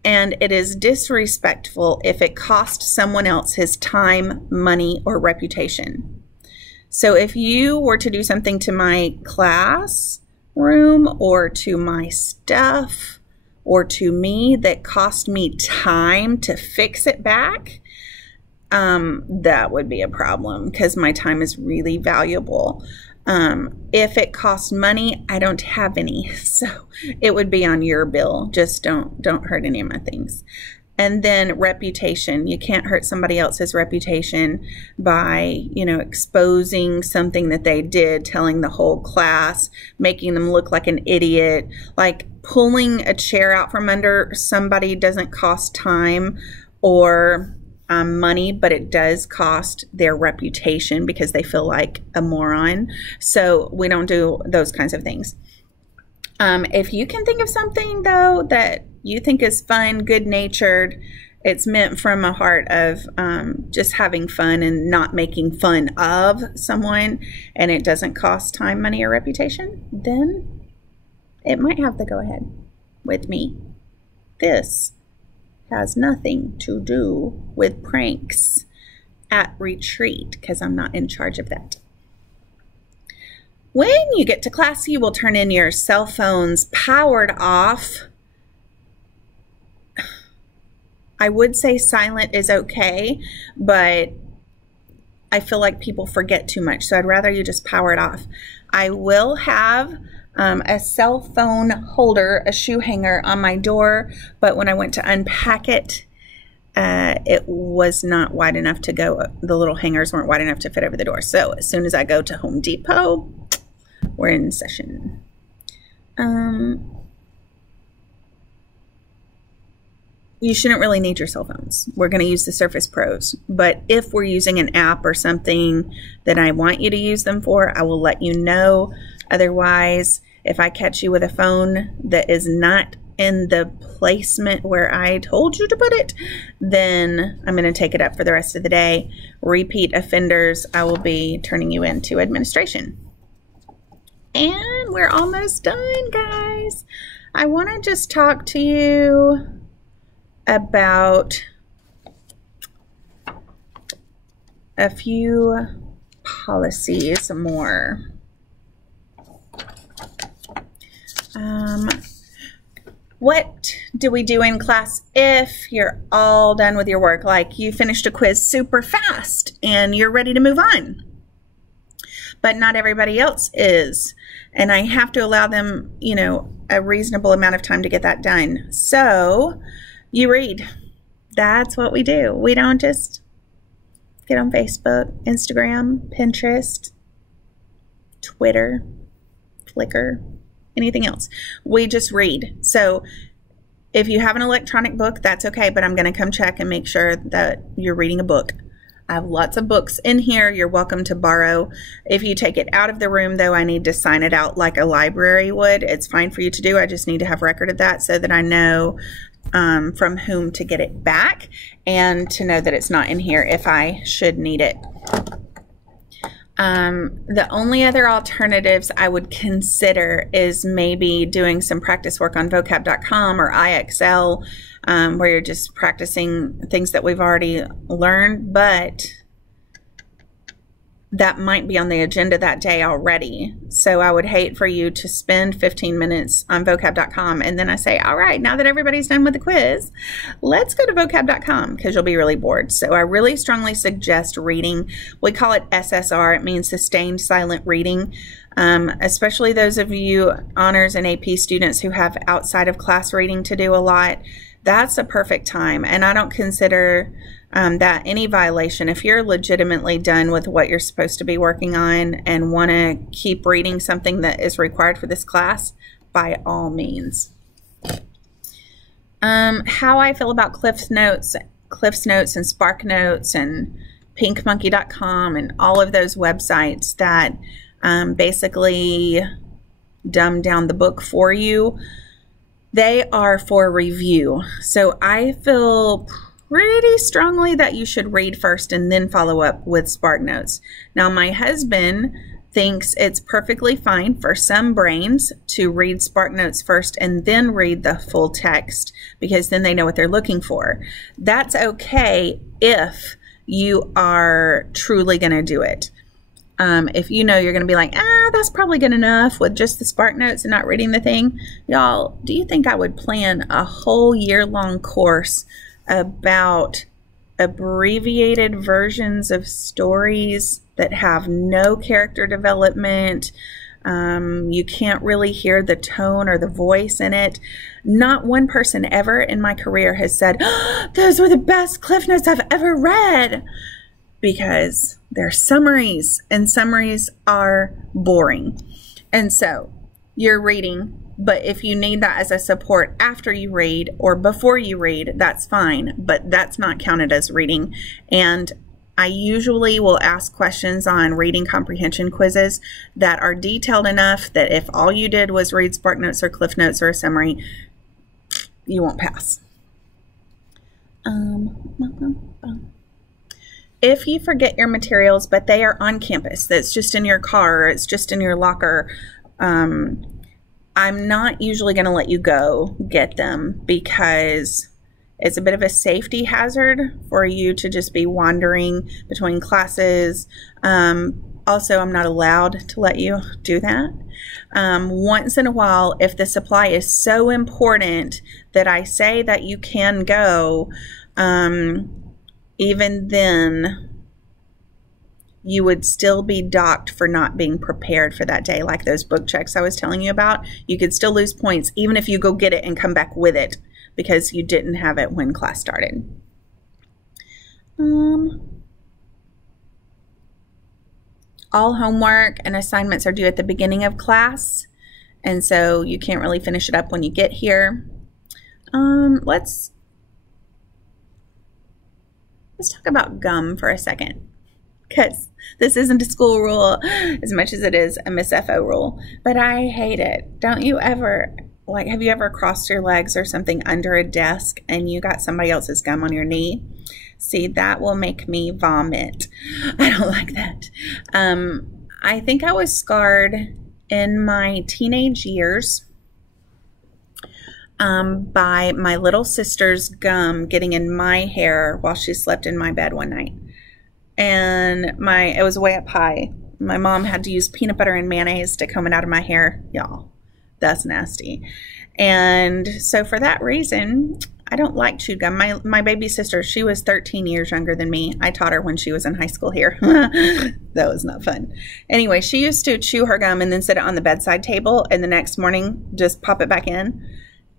And it is disrespectful if it costs someone else his time, money, or reputation. So if you were to do something to my classroom or to my stuff or to me that cost me time to fix it back, that would be a problem because my time is really valuable. If it costs money, I don't have any, so it would be on your bill. Just don't hurt any of my things. And then reputation. You can't hurt somebody else's reputation by, exposing something that they did, telling the whole class, making them look like an idiot. Like pulling a chair out from under somebody doesn't cost time or money, but it does cost their reputation because they feel like a moron. So we don't do those kinds of things. If you can think of something though that you think is fun, good-natured, it's meant from a heart of just having fun and not making fun of someone, and it doesn't cost time, money, or reputation, then it might have to go ahead with me. This has nothing to do with pranks at retreat because I'm not in charge of that. When you get to class, you will turn in your cell phones powered off. I would say silent is okay, but I feel like people forget too much, so I'd rather you just power it off. I will have a cell phone holder, a shoe hanger on my door, but when I went to unpack it, it was not wide enough to go. The little hangers weren't wide enough to fit over the door. So as soon as I go to Home Depot, we're in session. You shouldn't really need your cell phones. We're going to use the Surface Pros, but if we're using an app or something that I want you to use them for, I will let you know. Otherwise, if I catch you with a phone that is not in the placement where I told you to put it, then I'm going to take it up for the rest of the day. Repeat offenders, I will be turning you into administration. And we're almost done, guys. I want to just talk to you about a few policies more. What do we do in class if you're all done with your work? Like you finished a quiz super fast and you're ready to move on, but not everybody else is. And I have to allow them, a reasonable amount of time to get that done. So you read. That's what we do. We don't just get on Facebook, Instagram, Pinterest, Twitter, Flickr, anything else. We just read. So if you have an electronic book, that's okay, but I'm going to come check and make sure that you're reading a book. I have lots of books in here. You're welcome to borrow. If you take it out of the room, though, I need to sign it out like a library would. It's fine for you to do. I just need to have record of that so that I know from whom to get it back and to know that it's not in here if I should need it. The only other alternatives I would consider is maybe doing some practice work on vocab.com or IXL, where you're just practicing things that we've already learned, but that might be on the agenda that day already. So I would hate for you to spend 15 minutes on vocab.com and then I say, all right, now that everybody's done with the quiz, let's go to vocab.com, because you'll be really bored. So I really strongly suggest reading. We call it SSR. It means sustained silent reading. Especially those of you honors and AP students who have outside of class reading to do a lot. That's a perfect time. And I don't consider that any violation. If you're legitimately done with what you're supposed to be working on and want to keep reading something that is required for this class, by all means. How I feel about Cliff's Notes and SparkNotes and pinkmonkey.com and all of those websites that basically dumb down the book for you, they are for review. So I feel pretty strongly that you should read first and then follow up with SparkNotes. Now, my husband thinks it's perfectly fine for some brains to read SparkNotes first and then read the full text, because then they know what they're looking for. That's okay if you are truly going to do it. If you know you're going to be like, that's probably good enough with just the SparkNotes and not reading the thing. Y'all, do you think I would plan a whole year-long course about abbreviated versions of stories that have no character development? You can't really hear the tone or the voice in it. Not one person ever in my career has said, oh, those were the best Cliff Notes I've ever read, because they're summaries, and summaries are boring. And so you're reading, but if you need that as a support after you read or before you read, that's fine, but that's not counted as reading. And I usually will ask questions on reading comprehension quizzes that are detailed enough that if all you did was read SparkNotes or Cliff Notes or a summary, you won't pass. If you forget your materials, but they are on campus, that's just in your car, or it's just in your locker, I'm not usually going to let you go get them, because it's a bit of a safety hazard for you to just be wandering between classes. Also, I'm not allowed to let you do that. Once in a while, if the supply is so important that I say that you can go, even then, you would still be docked for not being prepared for that day. Like those book checks I was telling you about, you could still lose points even if you go get it and come back with it because you didn't have it when class started. All homework and assignments are due at the beginning of class, and so you can't really finish it up when you get here. Let's talk about gum for a second, because this isn't a school rule as much as it is a Miss FO rule, but I hate it. Don't you ever, like, have you ever crossed your legs or something under a desk and you got somebody else's gum on your knee? See, that will make me vomit. I don't like that. I think I was scarred in my teenage years by my little sister's gum getting in my hair while she slept in my bed one night. And it was way up high. My mom had to use peanut butter and mayonnaise to comb it out of my hair. Y'all, that's nasty. And so for that reason, I don't like chewed gum. My baby sister, she was 13 years younger than me. I taught her when she was in high school here. That was not fun. Anyway, she used to chew her gum and then sit it on the bedside table, and the next morning just pop it back in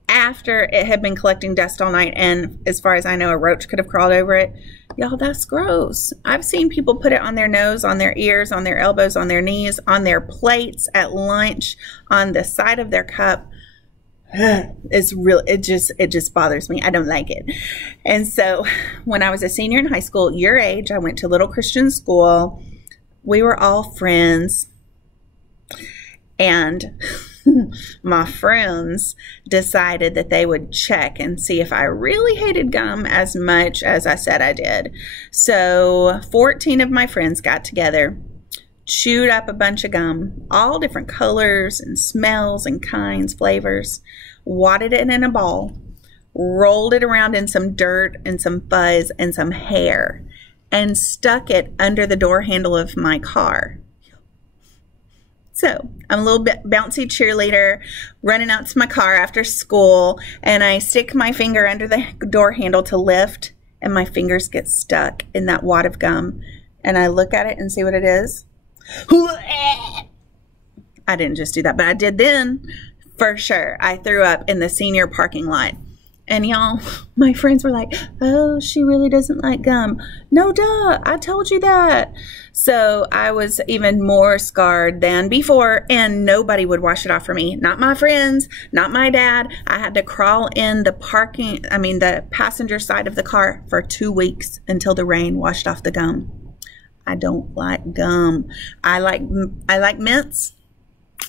after it had been collecting dust all night. And as far as I know, a roach could have crawled over it. Y'all, that's gross. I've seen people put it on their nose, on their ears, on their elbows, on their knees, on their plates at lunch, on the side of their cup. It's real. It just bothers me. I don't like it. And so when I was a senior in high school, your age, I went to little Christian school. We were all friends. And my friends decided that they would check and see if I really hated gum as much as I said I did. So 14 of my friends got together, chewed up a bunch of gum, all different colors and smells and kinds, flavors, wadded it in a ball, rolled it around in some dirt and some fuzz and some hair, and stuck it under the door handle of my car. So I'm a little bit bouncy cheerleader running out to my car after school, and I stick my finger under the door handle to lift, and my fingers get stuck in that wad of gum. And I look at it and see what it is. I didn't just do that, but I did then for sure. I threw up in the senior parking lot. And y'all, my friends were like, oh, she really doesn't like gum. No, duh, I told you that. So I was even more scarred than before, and nobody would wash it off for me. Not my friends, not my dad. I had to crawl in the passenger side of the car for 2 weeks until the rain washed off the gum. I don't like gum. I like mints,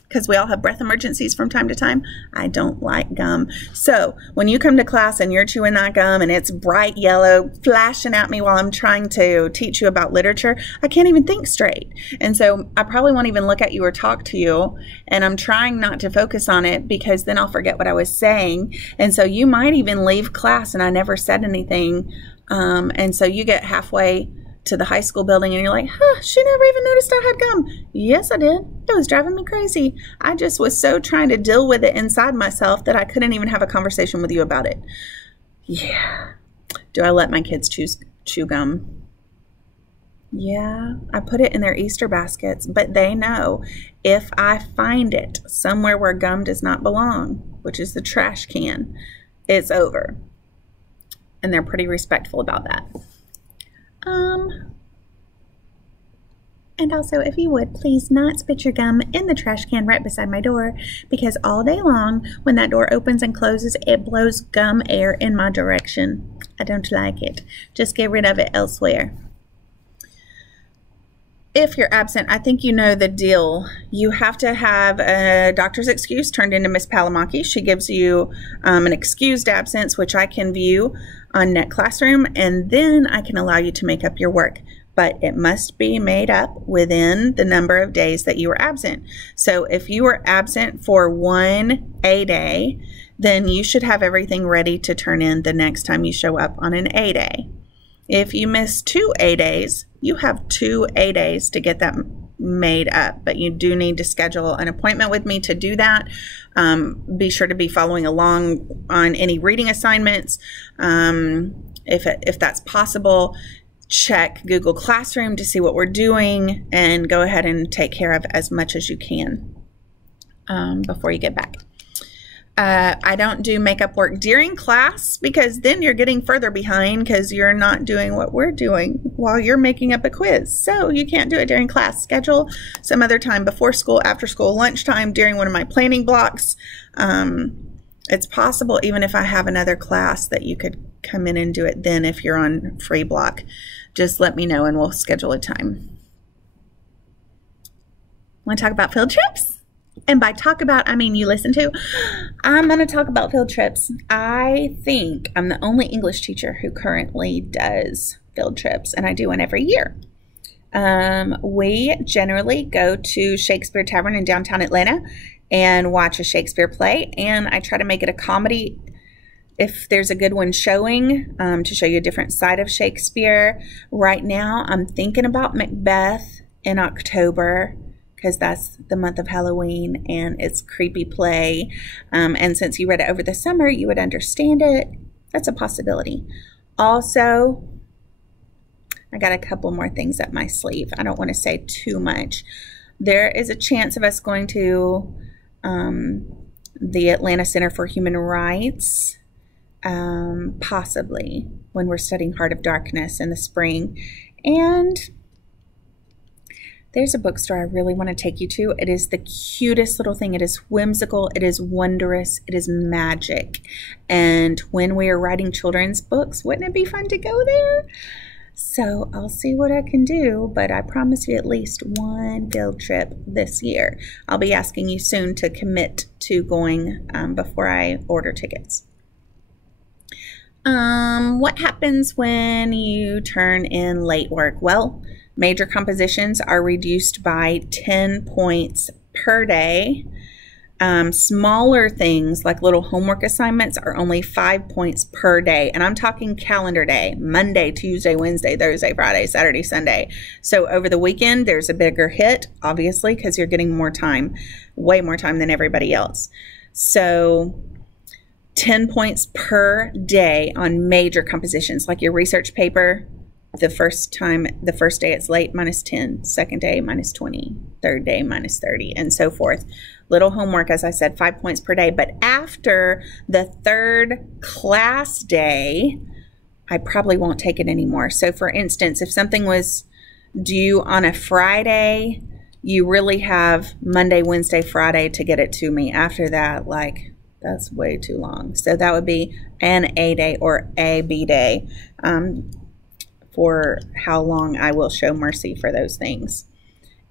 because we all have breath emergencies from time to time. I don't like gum. So when you come to class and you're chewing that gum and it's bright yellow flashing at me while I'm trying to teach you about literature, I can't even think straight. And so I probably won't even look at you or talk to you. And I'm trying not to focus on it because then I'll forget what I was saying. And so you might even leave class and I never said anything. And so you get halfway to the high school building and you're like, huh, she never even noticed I had gum. Yes, I did. It was driving me crazy. I just was so trying to deal with it inside myself that I couldn't even have a conversation with you about it. Yeah. Do I let my kids chew gum? Yeah, I put it in their Easter baskets, but they know if I find it somewhere where gum does not belong, which is the trash can, it's over. And they're pretty respectful about that. And also, if you would, please not spit your gum in the trash can right beside my door, because all day long, when that door opens and closes, it blows gum air in my direction. I don't like it. Just get rid of it elsewhere. If you're absent, I think you know the deal. You have to have a doctor's excuse turned into Miss Palamaki. She gives you an excused absence, which I can view on Net Classroom, and then I can allow you to make up your work. But it must be made up within the number of days that you were absent. So if you were absent for 1 A day, then you should have everything ready to turn in the next time you show up on an A day. If you miss 2 A days, you have 2 A days to get that made up, but you do need to schedule an appointment with me to do that. Be sure to be following along on any reading assignments. If that's possible, check Google Classroom to see what we're doing and go ahead and take care of as much as you can before you get back. I don't do makeup work during class because then you're getting further behind because you're not doing what we're doing while you're making up a quiz. So you can't do it during class. Schedule some other time before school, after school, lunchtime, during one of my planning blocks. It's possible even if I have another class that you could come in and do it then if you're on free block. Just let me know and we'll schedule a time. Want to talk about field trips? And by talk about, I mean you listen to. I'm going to talk about field trips. I think I'm the only English teacher who currently does field trips, and I do one every year. We generally go to Shakespeare Tavern in downtown Atlanta and watch a Shakespeare play, and I try to make it a comedy if there's a good one showing, to show you a different side of Shakespeare. Right now, I'm thinking about Macbeth in October, because that's the month of Halloween and it's a creepy play. And since you read it over the summer, you would understand it. That's a possibility. Also, I got a couple more things up my sleeve. I don't want to say too much. There is a chance of us going to the Atlanta Center for Human Rights, possibly when we're studying Heart of Darkness in the spring. And there's a bookstore I really want to take you to. It is the cutest little thing. It is whimsical. It is wondrous. It is magic. And when we are writing children's books, wouldn't it be fun to go there? So I'll see what I can do, but I promise you at least one field trip this year. I'll be asking you soon to commit to going before I order tickets. What happens when you turn in late work? Well, Major compositions are reduced by 10 points per day. Smaller things like little homework assignments are only 5 points per day. And I'm talking calendar day, Monday, Tuesday, Wednesday, Thursday, Friday, Saturday, Sunday. So over the weekend, there's a bigger hit, obviously, because you're getting more time, way more time than everybody else. So 10 points per day on major compositions, like your research paper. The first day it's late, minus 10, second day, minus 20, third day, minus 30, and so forth. Little homework, as I said, 5 points per day. But after the third class day, I probably won't take it anymore. So for instance, if something was due on a Friday, you really have Monday, Wednesday, Friday to get it to me. After that, like, that's way too long. So that would be an A day or a B day. For how long I will show mercy for those things.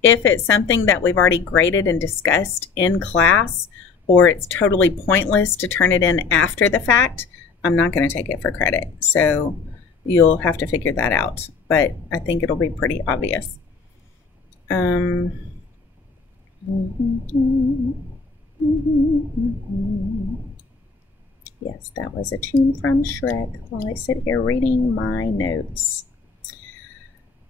If it's something that we've already graded and discussed in class, or it's totally pointless to turn it in after the fact, I'm not going to take it for credit. So you'll have to figure that out, but I think it'll be pretty obvious. Yes, that was a tune from Shrek while I sit here reading my notes.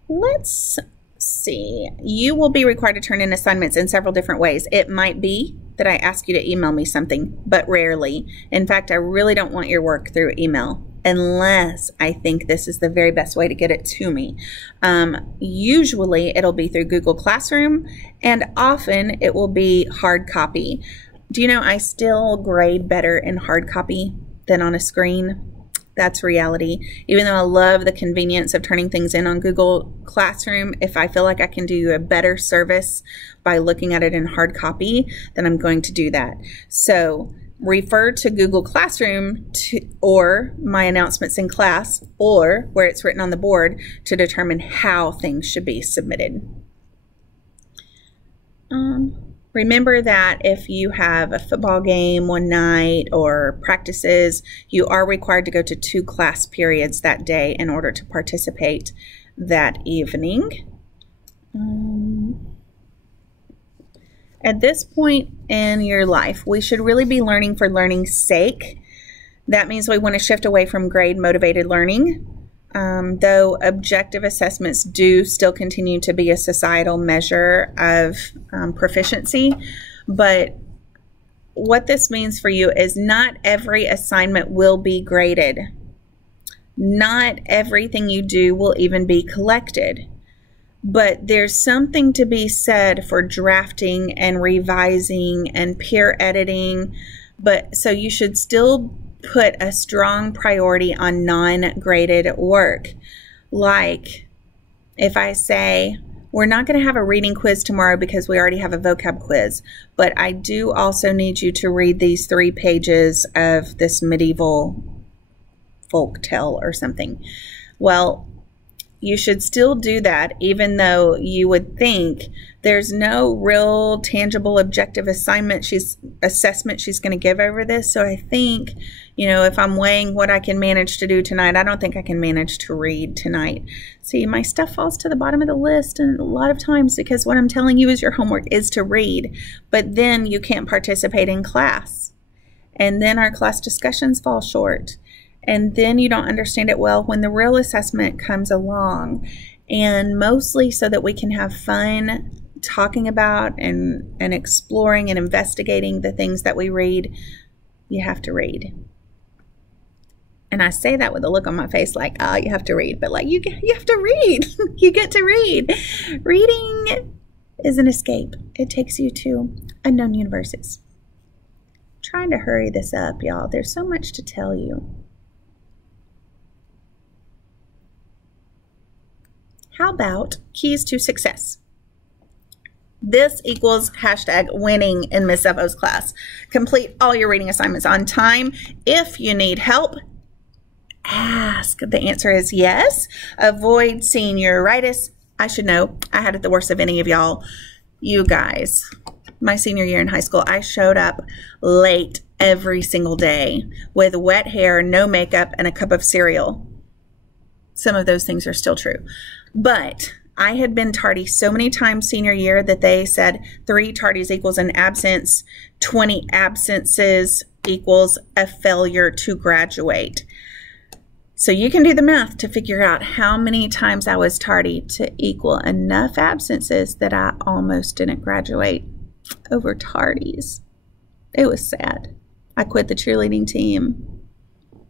Let's see. You will be required to turn in assignments in several different ways. It might be that I ask you to email me something, but rarely. In fact, I really don't want your work through email unless I think this is the very best way to get it to me. Usually it'll be through Google Classroom, and often it will be hard copy. Do you know I still grade better in hard copy than on a screen? That's reality. Even though I love the convenience of turning things in on Google Classroom, if I feel like I can do you a better service by looking at it in hard copy, then I'm going to do that. So refer to Google Classroom or my announcements in class, or where it's written on the board, to determine how things should be submitted. Remember that if you have a football game one night or practices, you are required to go to 2 class periods that day in order to participate that evening. At this point in your life, we should really be learning for learning's sake. That means we want to shift away from grade-motivated learning. Though objective assessments do still continue to be a societal measure of proficiency, but what this means for you is not every assignment will be graded. Not everything you do will even be collected. But there's something to be said for drafting and revising and peer editing, so you should still put a strong priority on non-graded work. Like if I say, we're not going to have a reading quiz tomorrow because we already have a vocab quiz, but I do also need you to read these 3 pages of this medieval folk tale or something. Well, you should still do that, even though you would think there's no real tangible objective assessment she's going to give over this. So I think, you know, if I'm weighing what I can manage to do tonight, I don't think I can manage to read tonight. See, my stuff falls to the bottom of the list, and a lot of times because what I'm telling you is your homework is to read, but then you can't participate in class. And then our class discussions fall short. And then you don't understand it well when the real assessment comes along. And mostly so that we can have fun talking about and exploring and investigating the things that we read, you have to read. And I say that with a look on my face like, oh, you have to read. But like, you have to read. You get to read. Reading is an escape. It takes you to unknown universes. I'm trying to hurry this up, y'all. There's so much to tell you. How about keys to success? This equals #winning in Miss Evo's class. Complete all your reading assignments on time. If you need help, ask. The answer is yes. Avoid senioritis. I should know. I had it the worst of any of y'all. You guys, my senior year in high school, I showed up late every single day with wet hair, no makeup, and a cup of cereal. Some of those things are still true. But I had been tardy so many times senior year that they said 3 tardies equals an absence, 20 absences equals a failure to graduate. So you can do the math to figure out how many times I was tardy to equal enough absences that I almost didn't graduate over tardies. It was sad. I quit the cheerleading team.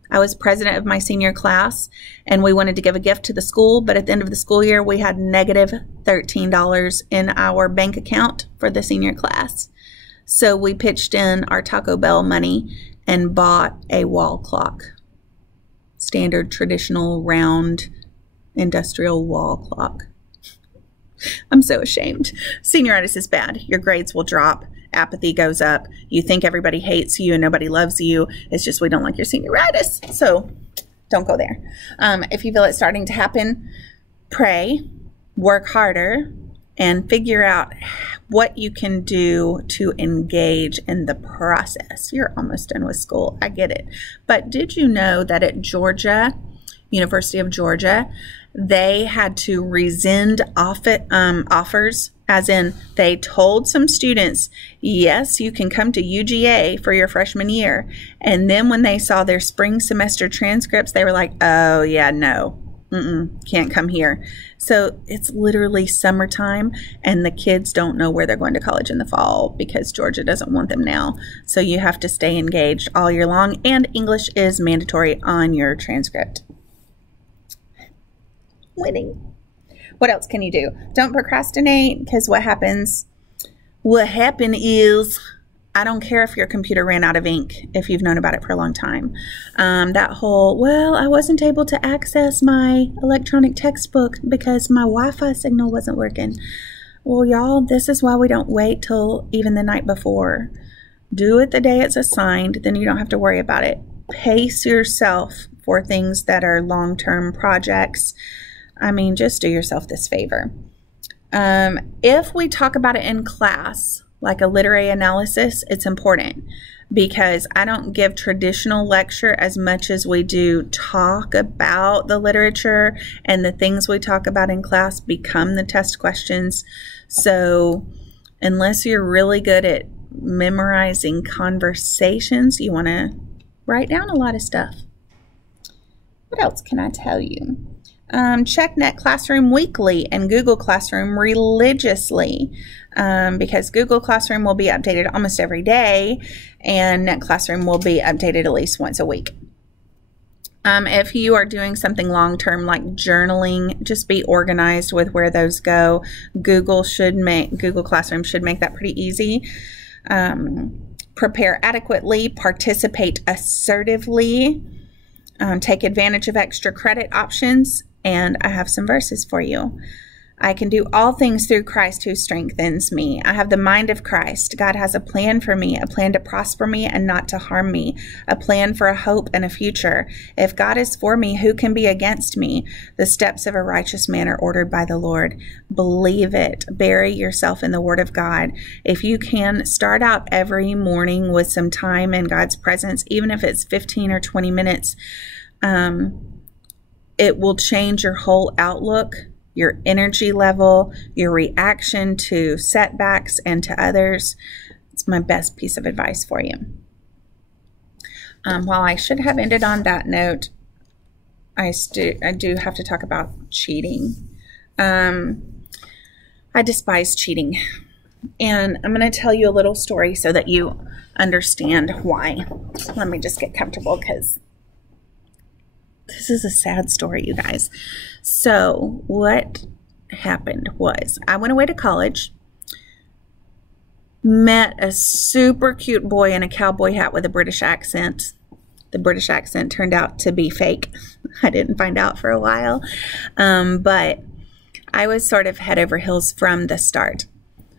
I was president of my senior class, and we wanted to give a gift to the school, but at the end of the school year, we had negative $13 in our bank account for the senior class. So we pitched in our Taco Bell money and bought a wall clock. Standard, traditional, round, industrial wall clock. I'm so ashamed. Senioritis is bad. Your grades will drop. Apathy goes up. You think everybody hates you and nobody loves you. It's just we don't like your senioritis. So don't go there. If you feel it starting to happen, pray, work harder, and figure out what you can do to engage in the process. You're almost done with school. I get it. But did you know that at Georgia, University of Georgia, they had to rescind offers, as in they told some students, yes, you can come to UGA for your freshman year. And then when they saw their spring semester transcripts, they were like, oh, yeah, no, can't come here. So it's literally summertime, and the kids don't know where they're going to college in the fall because Georgia doesn't want them now. So you have to stay engaged all year long, and English is mandatory on your transcript. Winning. What else can you do? Don't procrastinate, because what happens? What happened is, I don't care if your computer ran out of ink, if you've known about it for a long time. That whole, well, I wasn't able to access my electronic textbook because my Wi-Fi signal wasn't working. Well, y'all, this is why we don't wait till even the night before. Do it the day it's assigned, then you don't have to worry about it. Pace yourself for things that are long-term projects. I mean, just do yourself this favor. If we talk about it in class, like a literary analysis, it's important because I don't give traditional lecture as much as we do talk about the literature, and the things we talk about in class become the test questions. So unless you're really good at memorizing conversations, you want to write down a lot of stuff. What else can I tell you? Check Net Classroom weekly and Google Classroom religiously, because Google Classroom will be updated almost every day, and Net Classroom will be updated at least once a week. If you are doing something long-term like journaling, just be organized with where those go. Google Classroom should make that pretty easy. Prepare adequately, participate assertively, take advantage of extra credit options. And I have some verses for you. I can do all things through Christ who strengthens me. I have the mind of Christ. God has a plan for me, a plan to prosper me and not to harm me, a plan for a hope and a future. If God is for me, who can be against me? The steps of a righteous man are ordered by the Lord. Believe it. Bury yourself in the Word of God. If you can, start out every morning with some time in God's presence, even if it's 15 or 20 minutes. It will change your whole outlook, your energy level, your reaction to setbacks and to others. It's my best piece of advice for you. While I should have ended on that note, I do have to talk about cheating. I despise cheating. And I'm going to tell you a little story so that you understand why. Let me just get comfortable, because this is a sad story, you guys. So what happened was I went away to college, met a super cute boy in a cowboy hat with a British accent. The British accent turned out to be fake. I didn't find out for a while. But I was sort of head over heels from the start.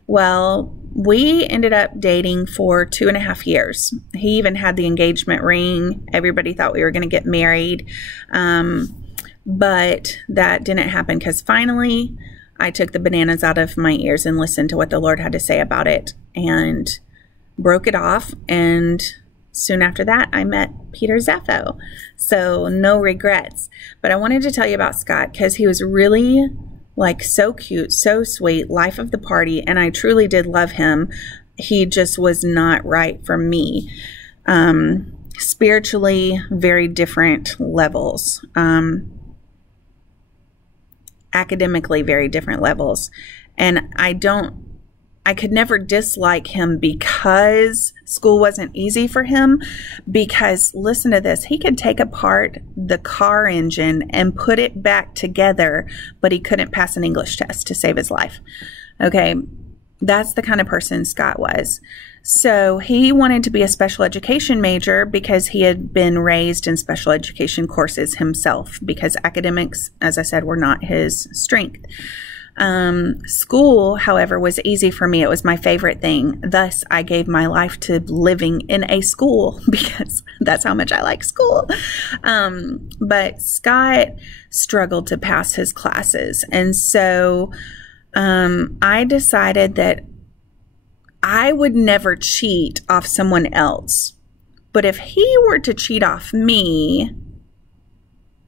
Well, we ended up dating for 2.5 years. He even had the engagement ring. Everybody thought we were going to get married. But that didn't happen because finally I took the bananas out of my ears and listened to what the Lord had to say about it and broke it off. And soon after that, I met Peter Zeffo. So no regrets. But I wanted to tell you about Scott because he was really like so cute, so sweet, life of the party, and I truly did love him. He just was not right for me. Spiritually, very different levels. Academically, very different levels. And I could never dislike him because school wasn't easy for him, because listen to this, he could take apart the car engine and put it back together, but he couldn't pass an English test to save his life. Okay, that's the kind of person Scott was. So he wanted to be a special education major because he had been raised in special education courses himself, because academics, as I said, were not his strength. School, however, was easy for me. It was my favorite thing. Thus, I gave my life to living in a school because that's how much I like school. But Scott struggled to pass his classes. And so I decided that I would never cheat off someone else. But if he were to cheat off me,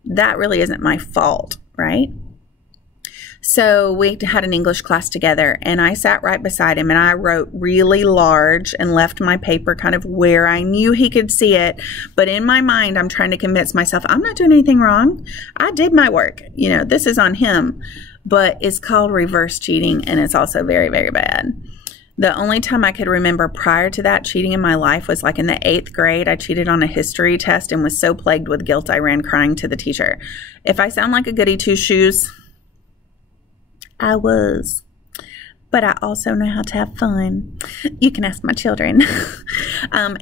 that really isn't my fault, right? So we had an English class together, and I sat right beside him, and I wrote really large and left my paper kind of where I knew he could see it. But in my mind, I'm trying to convince myself, I'm not doing anything wrong. I did my work. You know, this is on him. But it's called reverse cheating, and it's also very, very bad. The only time I could remember prior to that cheating in my life was like in the 8th grade. I cheated on a history test and was so plagued with guilt I ran crying to the teacher. If I sound like a goody two-shoes, I was. But I also know how to have fun. You can ask my children.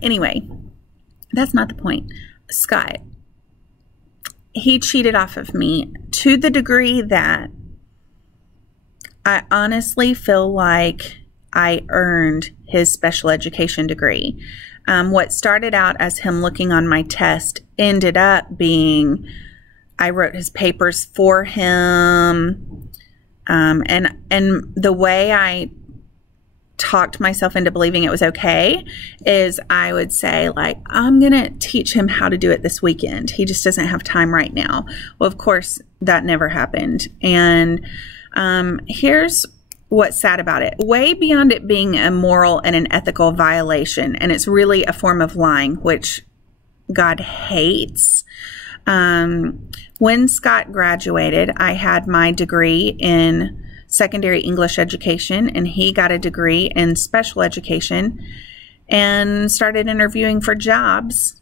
Anyway, that's not the point. Scott, he cheated off of me to the degree that I honestly feel like I earned his special education degree. What started out as him looking on my test ended up being I wrote his papers for him. And the way I talked myself into believing it was okay is I would say, like, I'm going to teach him how to do it this weekend. He just doesn't have time right now. Well, of course, that never happened. And here's what's sad about it. Way beyond it being a moral and an ethical violation, and it's really a form of lying, which God hates. When Scott graduated, I had my degree in secondary English education, and he got a degree in special education and started interviewing for jobs.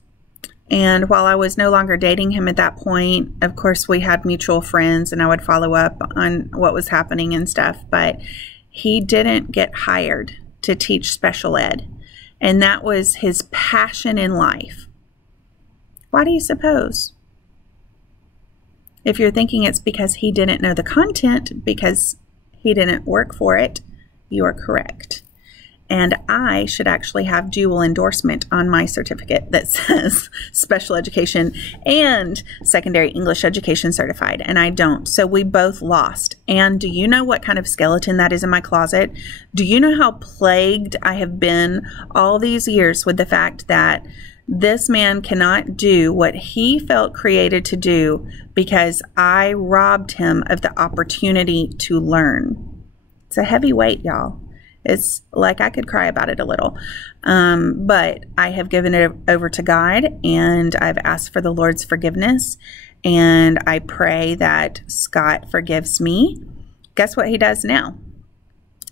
And while I was no longer dating him at that point, of course, we had mutual friends, and I would follow up on what was happening and stuff. But he didn't get hired to teach special ed, and that was his passion in life. Why do you suppose? If you're thinking it's because he didn't know the content, because he didn't work for it, you are correct. And I should actually have dual endorsement on my certificate that says special education and secondary English education certified, and I don't. So we both lost. And do you know what kind of skeleton that is in my closet? Do you know how plagued I have been all these years with the fact that this man cannot do what he felt created to do because I robbed him of the opportunity to learn? It's a heavy weight, y'all. It's like I could cry about it a little. But I have given it over to God, and I've asked for the Lord's forgiveness, and I pray that Scott forgives me. Guess what he does now?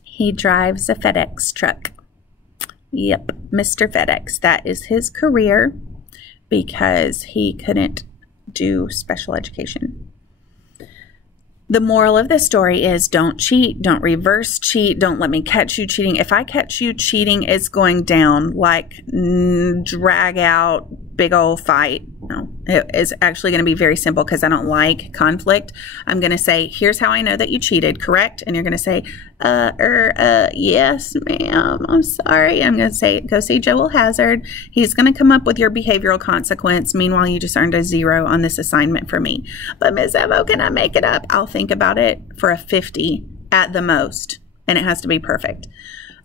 He drives a FedEx truck. Yep, Mr. FedEx. That is his career because he couldn't do special education. The moral of the story is don't cheat, don't reverse cheat, don't let me catch you cheating. If I catch you cheating, it's going down like drag out, big old fight. No, it is actually going to be very simple because I don't like conflict. I'm going to say, here's how I know that you cheated, correct? And you're going to say, yes, ma'am, I'm sorry. I'm going to say, go see Joel Hazard. He's going to come up with your behavioral consequence. Meanwhile, you just earned a 0 on this assignment for me. But Ms. Evo, can I make it up? I'll think about it for a 50 at the most, and it has to be perfect.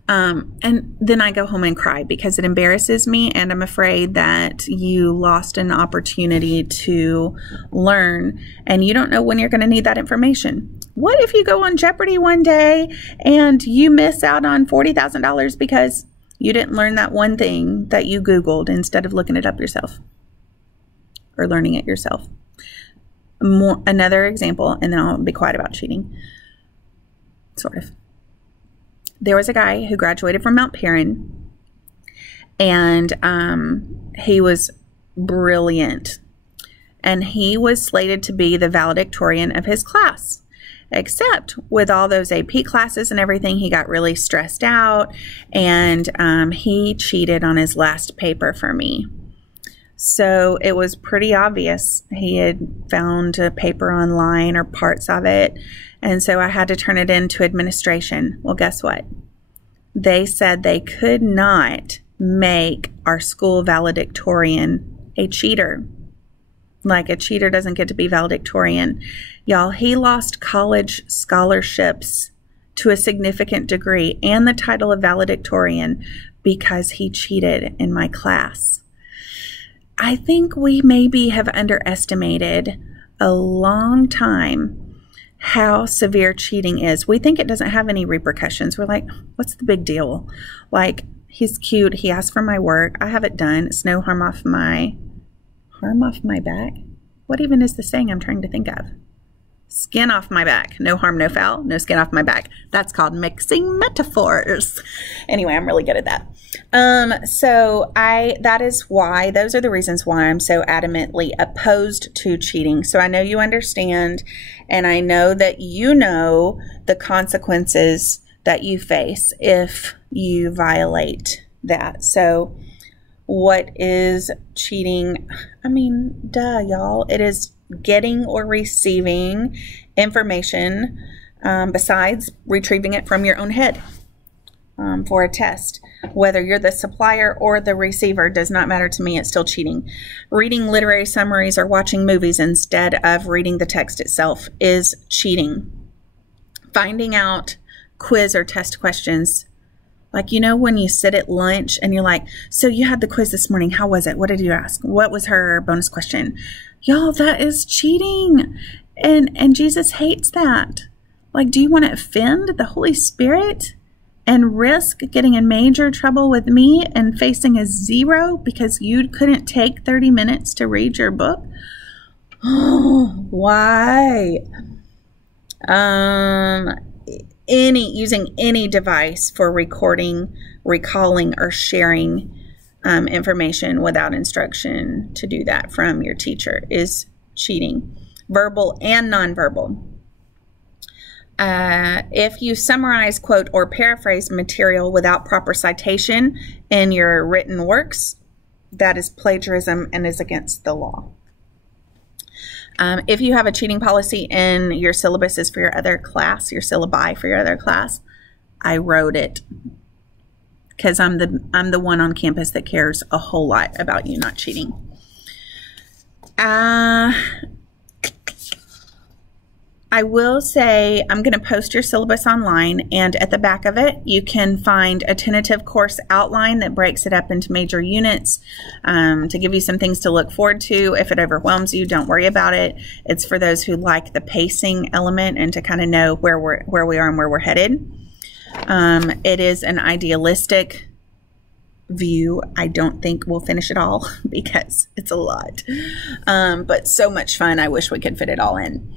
And then I go home and cry because it embarrasses me, and I'm afraid that you lost an opportunity to learn, and you don't know when you're going to need that information. What if you go on Jeopardy one day and you miss out on $40,000 because you didn't learn that one thing that you Googled instead of looking it up yourself or learning it yourself? Another example, and then I'll be quiet about cheating. Sort of. There was a guy who graduated from Mount Perrin, and he was brilliant, and he was slated to be the valedictorian of his class. Except with all those AP classes and everything, he got really stressed out, and he cheated on his last paper for me. So it was pretty obvious he had found a paper online or parts of it, and so I had to turn it into administration. Well, guess what? They said they could not make our school valedictorian a cheater. Like, a cheater doesn't get to be valedictorian. Y'all, he lost college scholarships to a significant degree and the title of valedictorian because he cheated in my class. I think we maybe have underestimated a long time how severe cheating is. We think it doesn't have any repercussions. We're like, what's the big deal? Like, he's cute. He asked for my work. I have it done. It's no harm off my back. What even is the saying I'm trying to think of? Skin off my back. No harm, no foul. No skin off my back. That's called mixing metaphors. Anyway, I'm really good at that. Those are the reasons why I'm so adamantly opposed to cheating. So I know you understand, and I know that you know the consequences that you face if you violate that. So what is cheating? I mean, duh, y'all. It is getting or receiving information besides retrieving it from your own head for a test. Whether you're the supplier or the receiver does not matter to me. It's still cheating. Reading literary summaries or watching movies instead of reading the text itself is cheating. Finding out quiz or test questions. Like, you know, when you sit at lunch and you're like, so you had the quiz this morning. How was it? What did you ask? What was her bonus question? Y'all, that is cheating. And Jesus hates that. Like, do you want to offend the Holy Spirit and risk getting in major trouble with me and facing a 0 because you couldn't take 30 minutes to read your book? Oh, why? Using any device for recording, recalling, or sharing information without instruction to do that from your teacher is cheating, verbal and nonverbal. If you summarize, quote, or paraphrase material without proper citation in your written works, that is plagiarism and is against the law. If you have a cheating policy in your syllabuses for your other class, your syllabi for your other class, I wrote it because I'm the one on campus that cares a whole lot about you not cheating. I will say I'm going to post your syllabus online, and at the back of it, you can find a tentative course outline that breaks it up into major units to give you some things to look forward to. If it overwhelms you, don't worry about it. It's for those who like the pacing element and to kind of know where we are and where we're headed. It is an idealistic view. I don't think we'll finish it all because it's a lot, but so much fun. I wish we could fit it all in.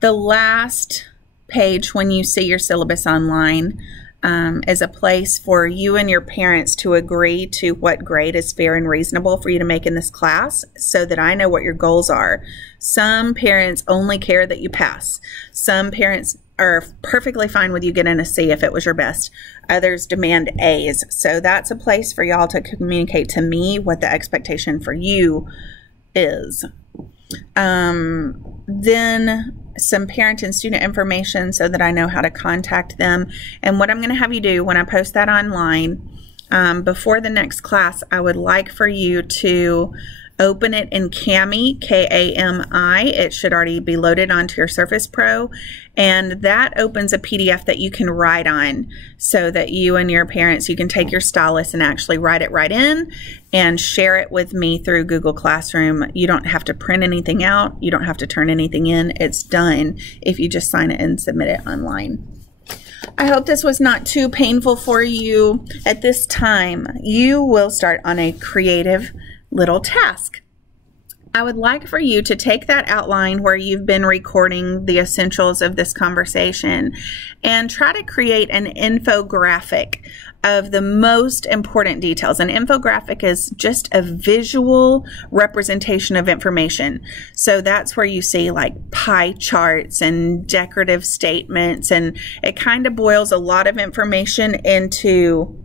The last page when you see your syllabus online is a place for you and your parents to agree to what grade is fair and reasonable for you to make in this class so that I know what your goals are. Some parents only care that you pass. Some parents are perfectly fine with you getting a C if it was your best. Others demand A's. So that's a place for y'all to communicate to me what the expectation for you is. Then some parent and student information so that I know how to contact them. And what I'm going to have you do when I post that online, before the next class, I would like for you to open it in Kami, K-A-M-I. It should already be loaded onto your Surface Pro, and that opens a PDF that you can write on so that you and your parents, you can take your stylus and actually write it right in and share it with me through Google Classroom. You don't have to print anything out. You don't have to turn anything in. It's done if you just sign it and submit it online. I hope this was not too painful for you. At this time, you will start on a creative little task. I would like for you to take that outline where you've been recording the essentials of this conversation and try to create an infographic of the most important details. An infographic is just a visual representation of information. So that's where you see like pie charts and decorative statements, and it kind of boils a lot of information into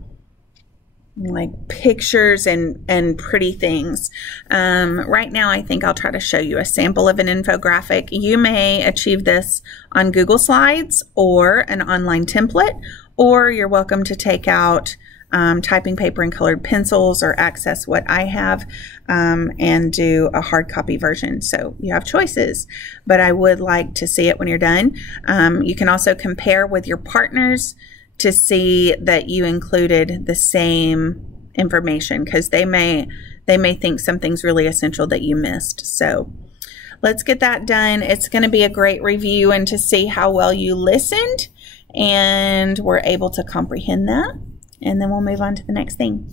like pictures and pretty things. Right now, I think I'll try to show you a sample of an infographic. You may achieve this on Google Slides or an online template, or you're welcome to take out typing paper and colored pencils or access what I have and do a hard copy version. So you have choices, but I would like to see it when you're done. You can also compare with your partners to see that you included the same information, because they may think something's really essential that you missed. So let's get that done. It's going to be a great review and to see how well you listened and were able to comprehend that. And then we'll move on to the next thing.